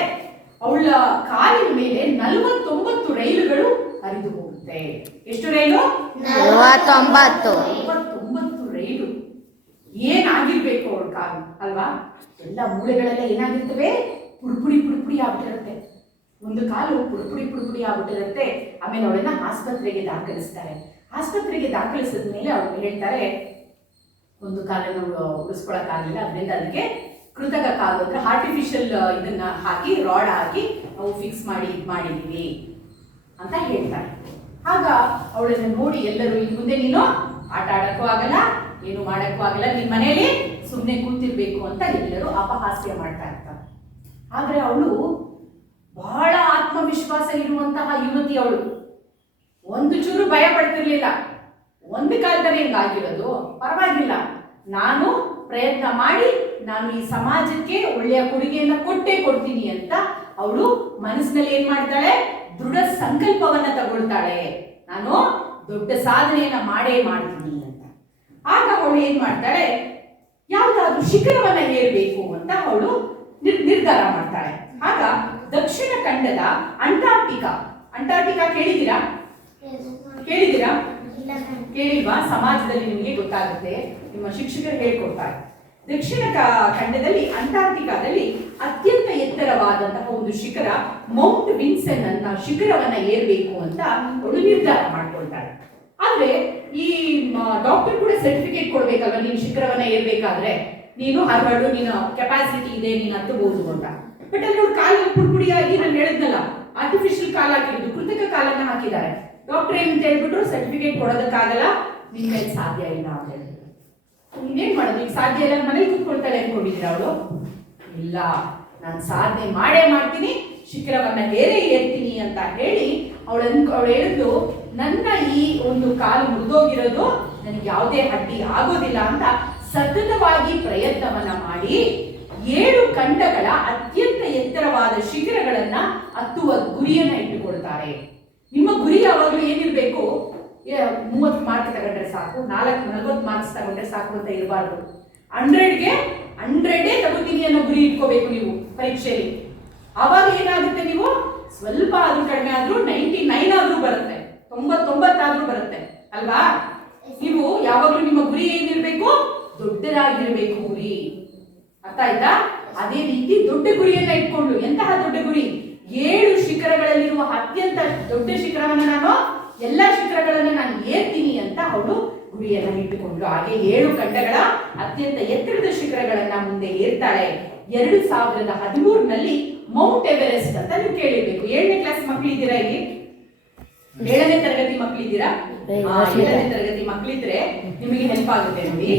ಅವಳ ಕಾಲಿನ ಮೇಲೆ ನಲವತ್ತೊಂಬತ್ತು ರೈಲುಗಳು ಹರಿದು ಹೋಗುತ್ತೆ. ಎಷ್ಟು ರೈಲು? ನಲವತ್ತೊಂಬತ್ತು. ರೈಲು. ಏನಾಗಿರ್ಬೇಕು ಅವಳ ಕಾಲು ಅಲ್ವಾ? ಎಲ್ಲ ಮೂಳೆಗಳೆಲ್ಲ ಏನಾಗಿರ್ತವೆ? ಪುಡುಪುಡಿ ಪುಡುಪುಡಿ ಆಗ್ಬಿಟ್ಟಿರುತ್ತೆ. ಒಂದು ಕಾಲು ಪುಡುಪುಡಿ ಪುಡುಪುಡಿ ಆಗ್ಬಿಟ್ಟಿರುತ್ತೆ. ಆಮೇಲೆ ಅವಳನ್ನ ಆಸ್ಪತ್ರೆಗೆ ದಾಖಲಿಸ್ತಾರೆ. ಆಸ್ಪತ್ರೆಗೆ ದಾಖಲಿಸಿದ ಮೇಲೆ ಅವ್ರು ಹೇಳ್ತಾರೆ ಒಂದು ಕಾಲನ್ನು ಉಳಿಸ್ಕೊಳಕ್ಕಾಗಲಿಲ್ಲ ಅದರಿಂದ ಅದಕ್ಕೆ ಕೃತಕ ಕಾಲು ಅಂದ್ರೆ ಆರ್ಟಿಫಿಷಿಯಲ್ ಇದನ್ನ ಹಾಕಿ ರಾಡ್ ಹಾಕಿ ನಾವು ಫಿಕ್ಸ್ ಮಾಡಿ ಇದು ಮಾಡಿದೀವಿ ಅಂತ ಹೇಳ್ತಾರೆ. ಆಗ ಅವಳನ್ನ ನೋಡಿ ಎಲ್ಲರೂ ಈ ಮುಂದೆ ನೀನು ಆಟ ಆಡಕ್ಕೂ ಆಗಲ್ಲ, ಏನು ಮಾಡಕ್ಕೂ ಆಗಲ್ಲ, ನಿನ್ ಮನೆಯಲ್ಲಿ ಸುಮ್ಮನೆ ಕೂತಿರ್ಬೇಕು ಅಂತ ಎಲ್ಲರೂ ಅಪಹಾಸ್ಯ ಮಾಡ್ತಾ ಇರ್ತಾರೆ. ಆದ್ರೆ ಅವಳು ಬಹಳ ಆತ್ಮವಿಶ್ವಾಸ ಇರುವಂತಹ ಯುವತಿ ಅವಳು. ಒಂದು ಚೂರು ಭಯ ಪಡ್ತಿರ್ಲಿಲ್ಲ. ಒಂದು ಕಾಲದಲ್ಲಿ ಹಿಂಗಾಗಿರೋದು? ಪರವಾಗಿಲ್ಲ. ನಾನು ಪ್ರಯತ್ನ ಮಾಡಿ ನಾನು ಈ ಸಮಾಜಕ್ಕೆ ಒಳ್ಳೆಯ ಕೊಡುಗೆಯನ್ನು ಕೊಟ್ಟೇ ಕೊಡ್ತೀನಿ ಅಂತ ಅವಳು ಮನಸ್ಸಿನಲ್ಲಿ ಏನ್ ಮಾಡ್ತಾಳೆ? ದೃಢ ಸಂಕಲ್ಪವನ್ನ ತಗೊಳ್ತಾಳೆ. ನಾನು ದೊಡ್ಡ ಸಾಧನೆಯನ್ನ ಮಾಡೇ ಮಾಡ್ತೀನಿ ಅಂತ. ಆಗ ಅವಳು ಏನ್ ಮಾಡ್ತಾಳೆ? ಯಾವ್ದಾದ್ರು ಶಿಖರವನ್ನ ಹೇರಬೇಕು ಅಂತ ಅವಳು ನಿರ್- ನಿರ್ಧಾರ ಮಾಡ್ತಾಳೆ. ಆಗ ದಕ್ಷಿಣ ಖಂಡದ ಅಂಟಾರ್ಟಿಕಾ. ಅಂಟಾರ್ಟಿಕಾ ಕೇಳಿದಿರಾ ಕೇಳಿದ್ದೀರಾ? ಕೇಳಿಲ್ವಾ? ಸಮಾಜದಲ್ಲಿ ನಿಮಗೆ ಗೊತ್ತಾಗುತ್ತೆ. ನಿಮ್ಮ ಶಿಕ್ಷಕರು ಹೇಳ್ಕೊಡ್ತಾರೆ. ದಕ್ಷಿಣ ಖಂಡದಲ್ಲಿ, ಅಂಟಾರ್ಟಿಕಾದಲ್ಲಿ ಅತ್ಯಂತ ಎತ್ತರವಾದಂತಹ ಒಂದು ಶಿಖರ ಮೌಂಟ್ ವಿನ್ಸನ್ ಅನ್ನ ಶಿಖರವನ್ನ ಏರ್ಬೇಕು ಅಂತ ಅವಳು ನಿರ್ಧಾರ ಮಾಡ್ಕೊಳ್ತಾರೆ. ಆದ್ರೆ ಈ ಡಾಕ್ಟರ್ ಕೂಡ ಸರ್ಟಿಫಿಕೇಟ್ ಕೊಡ್ಬೇಕಲ್ವ? ನೀನು ಶಿಖರವನ್ನ ಏರ್ಬೇಕಾದ್ರೆ. ನೀನು ಹರ್ಬರ್ಡು ನೀನು ಕೆಪಾಸಿಟಿ ಇದೆ, ನೀನು ಹತ್ತಬಹುದು ಅಂತ. ಬಟ್ ಅಲ್ಲಿ ಅವ್ರು ಕಾಲು ಪುಡಿಪುಡಿಯಾಗಿ ನಾನು ಹೇಳಿದ್ನಲ್ಲ ಆರ್ಟಿಫಿಷಿಯಲ್ ಕಾಲ್ ಕೃತಕ ಕಾಲನ್ನ ಹಾಕಿದ್ದಾರೆ. ಡಾಕ್ಟರ್ ಅಂತ ಹೇಳ್ಬಿಟ್ರು ಸರ್ಟಿಫಿಕೇಟ್ ಕೊಡೋದಕ್ಕಾಗಲ್ಲ ನಿನ್ ಮೇಲೆ ಸಾಧ್ಯ ಇಲ್ಲ ಅಂತ ಹೇಳಿದ್ರು ನೀನೇನ್ ಮಾಡೋದು? ಈಗ ಸಾಧ್ಯ ಇಲ್ಲ ಮನೇಲಿ ಕುತ್ಕೊಳ್ತಾಳೆ ಅನ್ಕೊಂಡಿದ್ರ ಅವಳು? ಇಲ್ಲ. ನಾನು ಸಾಧನೆ ಮಾಡೇ ಮಾಡ್ತೀನಿ, ಶಿಖರವನ್ನ ಬೇರೆ ಏರ್ತೀನಿ ಅಂತ ಹೇಳಿ ಅವಳು ಅವಳು ಹೇಳಿದ್ಲು, ನನ್ನ ಈ ಒಂದು ಕಾಲು ಮುರಿದೋಗಿರೋದು ನನಗೆ ಯಾವುದೇ ಅಡ್ಡಿ ಆಗೋದಿಲ್ಲ ಅಂತ ಸತತವಾಗಿ ಪ್ರಯತ್ನವನ್ನ ಮಾಡಿ, ಏಳು ಖಂಡಗಳ ಅತ್ಯಂತ ಎತ್ತರವಾದ ಶಿಖರಗಳನ್ನ ಹತ್ತುವ ಗುರಿಯನ್ನ ಇಟ್ಟುಕೊಳ್ತಾರೆ ನಿಮ್ಮ ಗುರಿ ಯಾವಾಗಲೂ ಏನಿರಬೇಕು ಮೂವತ್ತು ಮಾರ್ಕ್ ತಗೊಂಡ್ರೆ ಸಾಕು, ನಾಲ್ಕು, ನಲ್ವತ್ತು ಮಾರ್ಕ್ಸ್ ತಗೊಂಡ್ರೆ ಸಾಕು ಅಂತ ಇರಬಾರ್ದು. ಹಂಡ್ರೆಡ್ಗೆ ಹಂಡ್ರೆಡೇ ತಗೋತೀನಿ ಅನ್ನೋ ಗುರಿ ಇಟ್ಕೋಬೇಕು ನೀವು ಪರೀಕ್ಷೆಯಲ್ಲಿ. ಅವಾಗ ಏನಾಗುತ್ತೆ ನೀವು? ಸ್ವಲ್ಪ ಆದ್ರೂ ಕಡಿಮೆ ಆದ್ರೂ ನೈಂಟಿ ನೈನ್ ಆದ್ರೂ ಬರುತ್ತೆ ತೊಂಬತ್ತೊಂಬತ್ತಾದ್ರೂ ಬರುತ್ತೆ, ಅಲ್ವಾ? ನೀವು ಯಾವಾಗಲೂ ನಿಮ್ಮ ಗುರಿ ಏನಿರಬೇಕು? ದೊಡ್ಡದಾಗಿರ್ಬೇಕು ಗುರಿ. ಅರ್ಥ ಆಯ್ತಾ? ಅದೇ ರೀತಿ ದೊಡ್ಡ ಗುರಿಯನ್ನ ಇಟ್ಕೊಂಡು, ಎಂತಹ ದೊಡ್ಡ ಗುರಿ? ಏಳು ಶಿಖರಗಳಲ್ಲಿರುವ ಅತ್ಯಂತ ದೊಡ್ಡ ಶಿಖರವನ್ನು ನಾನು ಎಲ್ಲ ಶಿಖರಗಳನ್ನು ನಾನು ಏರ್ತೀನಿ ಅಂತ ಅವಳು ಗುರಿಯನ್ನು ಇಟ್ಟುಕೊಂಡು ಹಾಗೆ ಏಳು ಖಂಡಗಳ ಅತ್ಯಂತ ಎತ್ತರದ ಶಿಖರಗಳನ್ನ ಮುಂದೆ ಏರ್ತಾಳೆ. ಎರಡು ಸಾವಿರದ ಹದಿಮೂರಿನಲ್ಲಿ ಮೌಂಟ್ ಎವರೆಸ್ಟ್ ಅಂತ ನೀವು ಕೇಳಿರ್ಬೇಕು. ಏಳನೇ ಕ್ಲಾಸ್ ಮಕ್ಕಳಿದ್ದೀರಾ ಇಲ್ಲಿ? ಏಳನೇ ತರಗತಿ ಮಕ್ಕಳಿದ್ದೀರಾ ಏಳನೇ ತರಗತಿ ಮಕ್ಕಳಿದ್ರೆ ನಿಮಗೆ ಹೆಲ್ಪ್ ಆಗುತ್ತೆ ನೋಡಿ.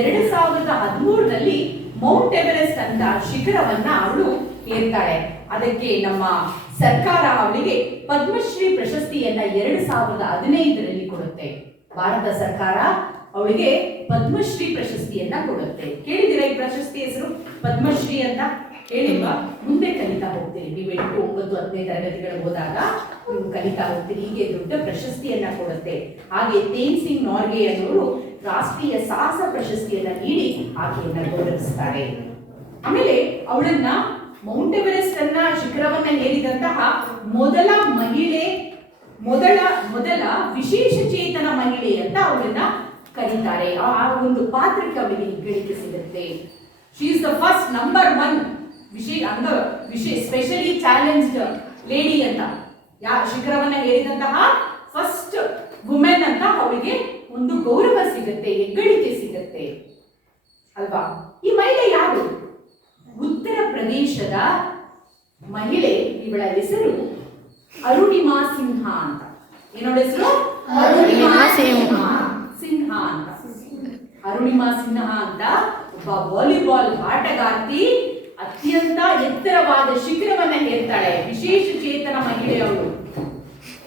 ಎರಡು ಸಾವಿರದ ಹದಿಮೂರರಲ್ಲಿ ಮೌಂಟ್ ಎವರೆಸ್ಟ್ ಅಂತ ಶಿಖರವನ್ನ ಅವಳು ಏರ್ತಾಳೆ ಅದಕ್ಕೆ ನಮ್ಮ ಸರ್ಕಾರ ಅವಳಿಗೆ ಪದ್ಮಶ್ರೀ ಪ್ರಶಸ್ತಿಯನ್ನ ಎರಡು ಸಾವಿರದ ಹದಿನೈದರಲ್ಲಿ ಕೊಡುತ್ತೆ. ಭಾರತ ಸರ್ಕಾರ ಅವಳಿಗೆ ಪದ್ಮಶ್ರೀ ಪ್ರಶಸ್ತಿಯನ್ನ ಕೊಡುತ್ತೆ. ಕೇಳಿದಿರಾ ಈ ಪ್ರಶಸ್ತಿ ಹೆಸರು? ಪದ್ಮಶ್ರೀ ಅಂತ? ಹೇಳಿಲ್ವಾ? ಮುಂದೆ ಕಲಿತಾ ಹೋಗ್ತೀರಿ. ನೀವು ಎಂಟು, ಒಂಬತ್ತು ಹತ್ತನೇ ತರಗತಿಗಳಿಗೆ ಹೋದಾಗ ನೀವು ಕಲಿತಾ ಹೋಗ್ತೀರಿ. ಹೀಗೆ ದೊಡ್ಡ ಪ್ರಶಸ್ತಿಯನ್ನ ಕೊಡುತ್ತೆ. ಹಾಗೆ ತೇನ್ ಸಿಂಗ್ ನಾರ್ಗೆ ಅನ್ನೋರು ರಾಷ್ಟ್ರೀಯ ಸಾಹಸ ಪ್ರಶಸ್ತಿಯನ್ನ ನೀಡಿ ಆಕೆಯನ್ನ ಗೌರವಿಸ್ತಾರೆ. ಆಮೇಲೆ ಅವಳನ್ನ ಮೌಂಟ್ ಎವರೆಸ್ಟ್ ಅನ್ನ ಶಿಖರವನ್ನ ಏರಿದಂತಹ ಮೊದಲ ಮಹಿಳೆ, ಮೊದಲ ಮೊದಲ ವಿಶೇಷ ಚೇತನ ಮಹಿಳೆ ಅಂತ ಅವಳನ್ನ ಕರೀತಾರೆ. ಆ ಒಂದು ಪಾತ್ರಕ್ಕೆ ಅವಳಿಗೆ ಹೆಗ್ಗಳಿಕೆ ಸಿಗುತ್ತೆ. She is the first number one ವಿಶೇಷ ಅಂಗ ವಿಶೇಷ ಸ್ಪೆಷಲಿ ಚಾಲೆಂಜ್ಡ್ ಲೇಡಿ ಅಂತ. ಯಾ, ಶಿಖರವನ್ನ ಏರಿದಂತಹ ಫಸ್ಟ್ ವುಮೆನ್ ಅಂತ ಅವಳಿಗೆ ಒಂದು ಗೌರವ ಸಿಗುತ್ತೆ, ಹೆಗ್ಗಳಿಕೆ ಸಿಗುತ್ತೆ. ಅಲ್ವಾ? ಈ ಮಹಿಳೆ ಯಾರು? ಉತ್ತರ ಪ್ರದೇಶದ ಮಹಿಳೆ ಇವಳ ಹೆಸರು ಅರುಣಿಮಾ ಸಿಂಹ ಅಂತ. ಏನೋಳ ಹೆಸರು? ಅರುಣಿಮಾ ಸಿಂಹ. ಸಿಂಹ ಅಂತ. ಅರುಣಿಮಾ ಸಿನ್ಹಾ ಅಂತ ಒಬ್ಬ ವಾಲಿಬಾಲ್ ಆಟಗಾರ್ತಿ ಅತ್ಯಂತ ಎತ್ತರವಾದ ಶಿಖರವನ್ನ ಹೇರ್ತಾಳೆ ವಿಶೇಷ ಚೇತನ ಮಹಿಳೆ ಅವಳು.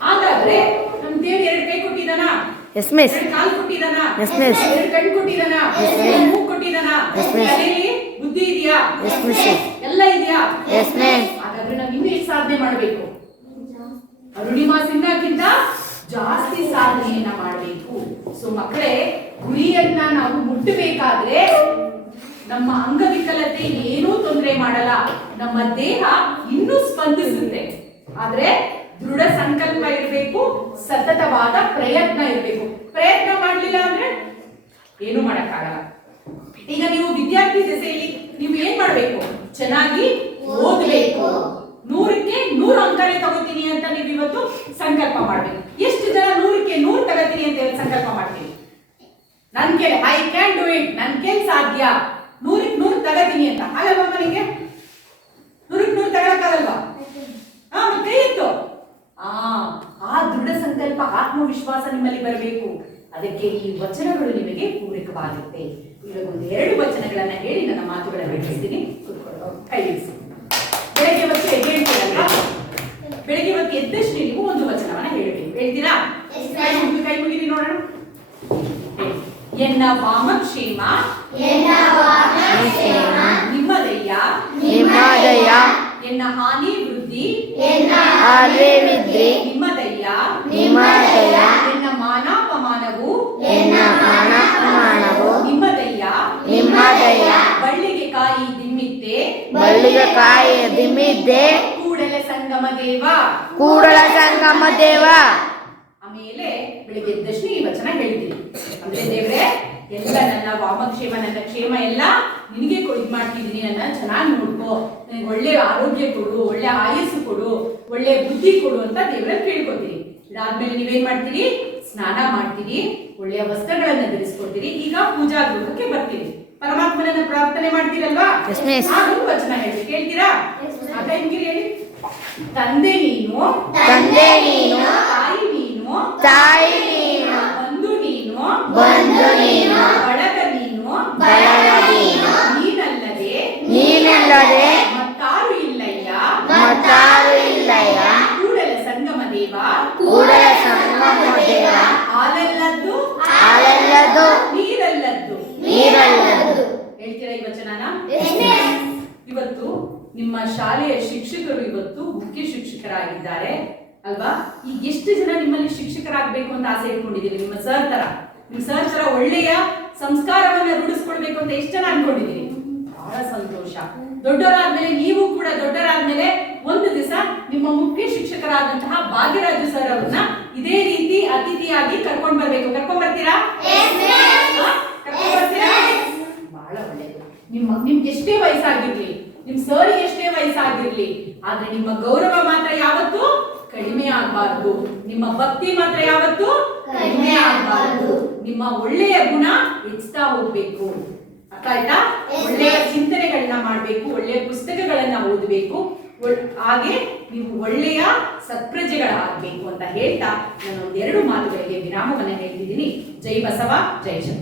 ಹಾಗಾದ್ರೆ ನಮ್ ದೇವ್ ಎರಡು ಕೈ ಕೊಟ್ಟಿದಾನ ಎಸ್ ಮಿಸ್ ಕಾಲು ಕೊಟ್ಟಿದಾನ ಎಸ್. ಎರಡು ಕಣ್ಣು ಕೊಟ್ಟಿದಾನ. ಎರಡು ಮೂಗು ಕೊಟ್ಟಿದಾನ. ಬುದ್ಧಿ ಇದೆಯಾ? ಎಲ್ಲ ಇದೆಯಾ. ಹಾಗಾದ್ರೆ ನಾವು ಇನ್ನೂ ಎಷ್ಟು ಸಾಧನೆ ಮಾಡಬೇಕು? ಅರುಣಿಮಾ ಸಿನ್ಹಾಕ್ಕಿಂತ ಜಾಸ್ತಿ ಸಾಧನೆಯನ್ನ ಮಾಡಬೇಕು. ಸೊ ಮಕ್ಕಳೇ ಗುರಿಯನ್ನ ನಾವು ಮುಟ್ಟಬೇಕಾದ್ರೆ ನಮ್ಮ ಅಂಗವಿಕಲತೆ ಏನೂ ತೊಂದರೆ ಮಾಡಲ್ಲ. ನಮ್ಮ ದೇಹ ಇನ್ನೂ ಸ್ಪಂದಿಸುತ್ತೆ. ಆದ್ರೆ ದೃಢ ಸಂಕಲ್ಪ ಇರಬೇಕು ಸತತವಾದ ಪ್ರಯತ್ನ ಇರಬೇಕು. ಪ್ರಯತ್ನ ಮಾಡಲಿಲ್ಲ ಅಂದ್ರೆ ಏನು ಮಾಡಕ್ಕಾಗಲ್ಲ. ಈಗ ನೀವು ವಿದ್ಯಾರ್ಥಿ ದೆಸೆಯಲ್ಲಿ ನೀವು ಏನ್ ಮಾಡ್ಬೇಕು? ಚೆನ್ನಾಗಿ ಓದಬೇಕು. ನೂರಕ್ಕೆ ನೂರು ಅಂಕನೇ ತಗೋತೀನಿ ಅಂತ ನೀವು ಇವತ್ತು ಸಂಕಲ್ಪ ಮಾಡ್ಬೇಕು. ಎಷ್ಟು ಜನ ನೂರಕ್ಕೆ ನೂರು ತಗೋತೀನಿ ಅಂತ ಹೇಳಿ ಸಂಕಲ್ಪ ಮಾಡ್ತೀವಿ ನನ್ ಕೇಳಿ ಐ ಕ್ಯಾನ್ ಡೂ ಇಟ್ ನನ್ ಕೇಳಿ ಸಾಧ್ಯ. ನೂರಕ್ಕೆ ನೂರು ತಗೋತೀನಿ ಅಂತ. ಆಗಲ್ವಾ ಮನೆಗೆ? ನೂರಕ್ಕೆ ನೂರು ತಗೊಳಕ್ಕಾಗಲ್ವಾ? ಹಾ, ಮತ್ತೆ ಇತ್ತು? ಆ ಆ ದೃಢ ಸಂಕಲ್ಪ, ಆತ್ಮವಿಶ್ವಾಸ ನಿಮ್ಮಲ್ಲಿ ಬರಬೇಕು. ಅದಕ್ಕೆ ಈ ವಚನಗಳು ನಿಮಗೆ ಪೂರಕವಾಗುತ್ತೆ. ಈಗ ಒಂದು ಎರಡು ವಚನಗಳನ್ನ ಹೇಳಿ ನನ್ನ ಮಾತುಗಳನ್ನ ಬಿಡಿಸ್ತೀನಿ. ಕೂತ್ಕೊಳ್ಳೋ ಕೈ ಇಳಿಸಿ ಬೆಳಗ್ಗೆ ಹೊತ್ತು ಎದ್ದು ಹೇಳ್ತೀರಲ್ವಾ ಬೆಳಗ್ಗೆ ಹೊತ್ತು ಎದ್ದಷ್ಟು ನೀವು ಒಂದು ವಚನವನ್ನ ಹೇಳಬೇಕು. ಹೇಳ್ತೀರಾ? ಕೈ ಮುಗಿ ಕೈ ಮುಗಿರಿ ನೋಡೋಣ. ಎನ್ನ ವಾಮಕ್ಷೇಮ ನಿಮ್ಮದಯ್ಯ ನಿಮ್ಮದಯ್ಯ ಎನ್ನ ಹಾನಿ ವೃದ್ಧಿ? ಆದ್ರೆ ವಿದ್ರಿ ನಿಮ್ಮದಯ್ಯ ನಿಮ್ಮದಯ್ಯ ಬಳ್ಳಿಗ ಕಾಯಿ ದಿಮ್ಮಿದ್ದೆ. ಕೂಡಲೇ ಸಂಗಮ ದೇವ. ಕೂಡಲ ಸಂಗಮ ದೇವ. ಆಮೇಲೆ ಬೆಳಿಗ್ಗೆ ಎದ್ದಷ್ಟು ಈ ವಚನ ಹೇಳ್ತೀನಿ ಅಂದ್ರೆ ದೇವ್ರೆ ಎಲ್ಲ ನನ್ನ ವಾಮಕ್ಷೇಮ ನನ್ನ ಕ್ಷೇಮ ಎಲ್ಲ ನಿನಗೆ ಇದ್ ಮಾಡ್ತಿದ್ದೀನಿ. ನನ್ನ ಚೆನ್ನಾಗಿ ನೋಡ್ಕೋ. ನನಗೆ ಒಳ್ಳೆ ಆರೋಗ್ಯ ಕೊಡು ಒಳ್ಳೆ ಆಯಸ್ಸು ಕೊಡು ಒಳ್ಳೆ ಬುದ್ಧಿ ಕೊಡು ಅಂತ ದೇವ್ರಲ್ಲಿ ಕೇಳ್ಕೊತೀನಿ. ಇದಾದ್ಮೇಲೆ ನೀವೇನ್ ಮಾಡ್ತೀರಿ? ಸ್ನಾನ ಮಾಡ್ತೀರಿ ಒಳ್ಳೆಯ ವಸ್ತ್ರಗಳನ್ನ ಧರಿಸ್ಕೊಡ್ತೀರಿ. ಈಗ ಪೂಜಾ ಪರಮಾತ್ಮನನ್ನ ಪ್ರಾರ್ಥನೆ ಮಾಡ್ತೀರಲ್ವಾ? Miss. ವಚನ ಹೇಳಿ ಕೇಳ್ತೀರಾ? ಟೈಮ್ಗೆ ಹೇಳಿ. ತಂದೆ ನೀನು ತಂದೆ ನೀನು ತಾಯಿ ನೀನು ತಾಯಿ ನೀನು ಬಂದು ನೀನು ಬಂದು ನೀನು ಬಳಗ ನೀನು ಬಳಗ ನೀನು ನೀನಲ್ಲದೆ ನೀನಲ್ಲದೆ ಮತ್ತಾರು ಇಲ್ಲಯ್ಯ ಮತ್ತಾರು ಇಲ್ಲಯ್ಯ ಕೂಡಲ ಸಂಗಮ ದೇವ ಕೂಡಲ ಸಂಗಮ ದೇವ ಹಾಲೆಲ್ಲದ್ದು ಹಾಲೆಲ್ಲದ್ದು ನೀರಲ್ಲದ್ದು ನೀರಲ್ಲದು ಹೇಳ್ತೀರಾ ಈ ವಚನನ ಇವತ್ತು ನಿಮ್ಮ ಶಾಲೆಯ ಶಿಕ್ಷಕರು ಇವತ್ತು ಮುಖ್ಯ ಶಿಕ್ಷಕರಾಗಿದ್ದಾರೆ ಅಲ್ವಾ? ಈಗ ಎಷ್ಟು ಜನ ನಿಮ್ಮಲ್ಲಿ ಶಿಕ್ಷಕರಾಗಬೇಕು ಅಂತ ಆಸೆ ಇಟ್ಕೊಂಡಿದ್ದೀರಿ? ನಿಮ್ಮ ಸರ್ ತರ. ನಿಮ್ಮ ಸರ್ ತರ ಒಳ್ಳೆಯ ಸಂಸ್ಕಾರವನ್ನ ರೂಢಿಸ್ಕೊಳ್ಬೇಕು ಅಂತ ಎಷ್ಟು ಜನ ಅನ್ಕೊಂಡಿದ್ದೀರಿ? ಬಹಳ ಸಂತೋಷ. ದೊಡ್ಡವರಾದ್ಮೇಲೆ ನೀವು ಕೂಡ ದೊಡ್ಡರಾದ್ಮೇಲೆ ಒಂದು ದಿವಸ ನಿಮ್ಮ ಮುಖ್ಯ ಶಿಕ್ಷಕರಾದಂತಹ ಭಾಗ್ಯರಾಜು ಸರ್ ಅವ್ರನ್ನ ಇದೇ ರೀತಿ ಅತಿಥಿಯಾಗಿ ಕರ್ಕೊಂಡ್ ಬರ್ಬೇಕು. ಕರ್ಕೊಂಡ್ ಬರ್ತೀರಾ? ಹಾ? ಕರ್ಕೊಂಡ್ ಬರ್ತೀರಾ? ಬಹಳ ಒಳ್ಳೆಯದು ನಿಮ್ಮ ನಿಮ್ಗೆ ಎಷ್ಟೇ ವಯಸ್ಸಾಗಿರ್ಲಿ ನಿಮ್ ಸರ್ ಎಷ್ಟೇ ವಯಸ್ಸಾಗಿರ್ಲಿ ಆದ್ರೆ ನಿಮ್ಮ ಗೌರವ ಮಾತ್ರ ಯಾವತ್ತು ಕಡಿಮೆ ಆಗಬಾರ್ದು. ನಿಮ್ಮ ಭಕ್ತಿ ಮಾತ್ರ ಯಾವತ್ತು ಕಡಿಮೆ ಆಗಬಾರ್ದು. ನಿಮ್ಮ ಒಳ್ಳೆಯ ಗುಣ ಹೆಚ್ಚುತ್ತಾ ಹೋಗ್ಬೇಕು. ಅರ್ಥ ಆಯ್ತಾ ಒಳ್ಳೆಯ ಚಿಂತನೆಗಳನ್ನ ಮಾಡ್ಬೇಕು ಒಳ್ಳೆಯ ಪುಸ್ತಕಗಳನ್ನ ಓದಬೇಕು. ಹಾಗೆ ನೀವು ಒಳ್ಳೆಯ ಸತ್ಪ್ರಜೆಗಳಾಗಬೇಕು ಅಂತ ಹೇಳ್ತಾ ನಾನು ಒಂದೆರಡು ಮಾತುಗಳಿಗೆ ವಿರಾಮವನ್ನ ಹೇಳ್ತಿದ್ದೀನಿ. ಜೈ ಬಸವ ಜೈ ಜೈ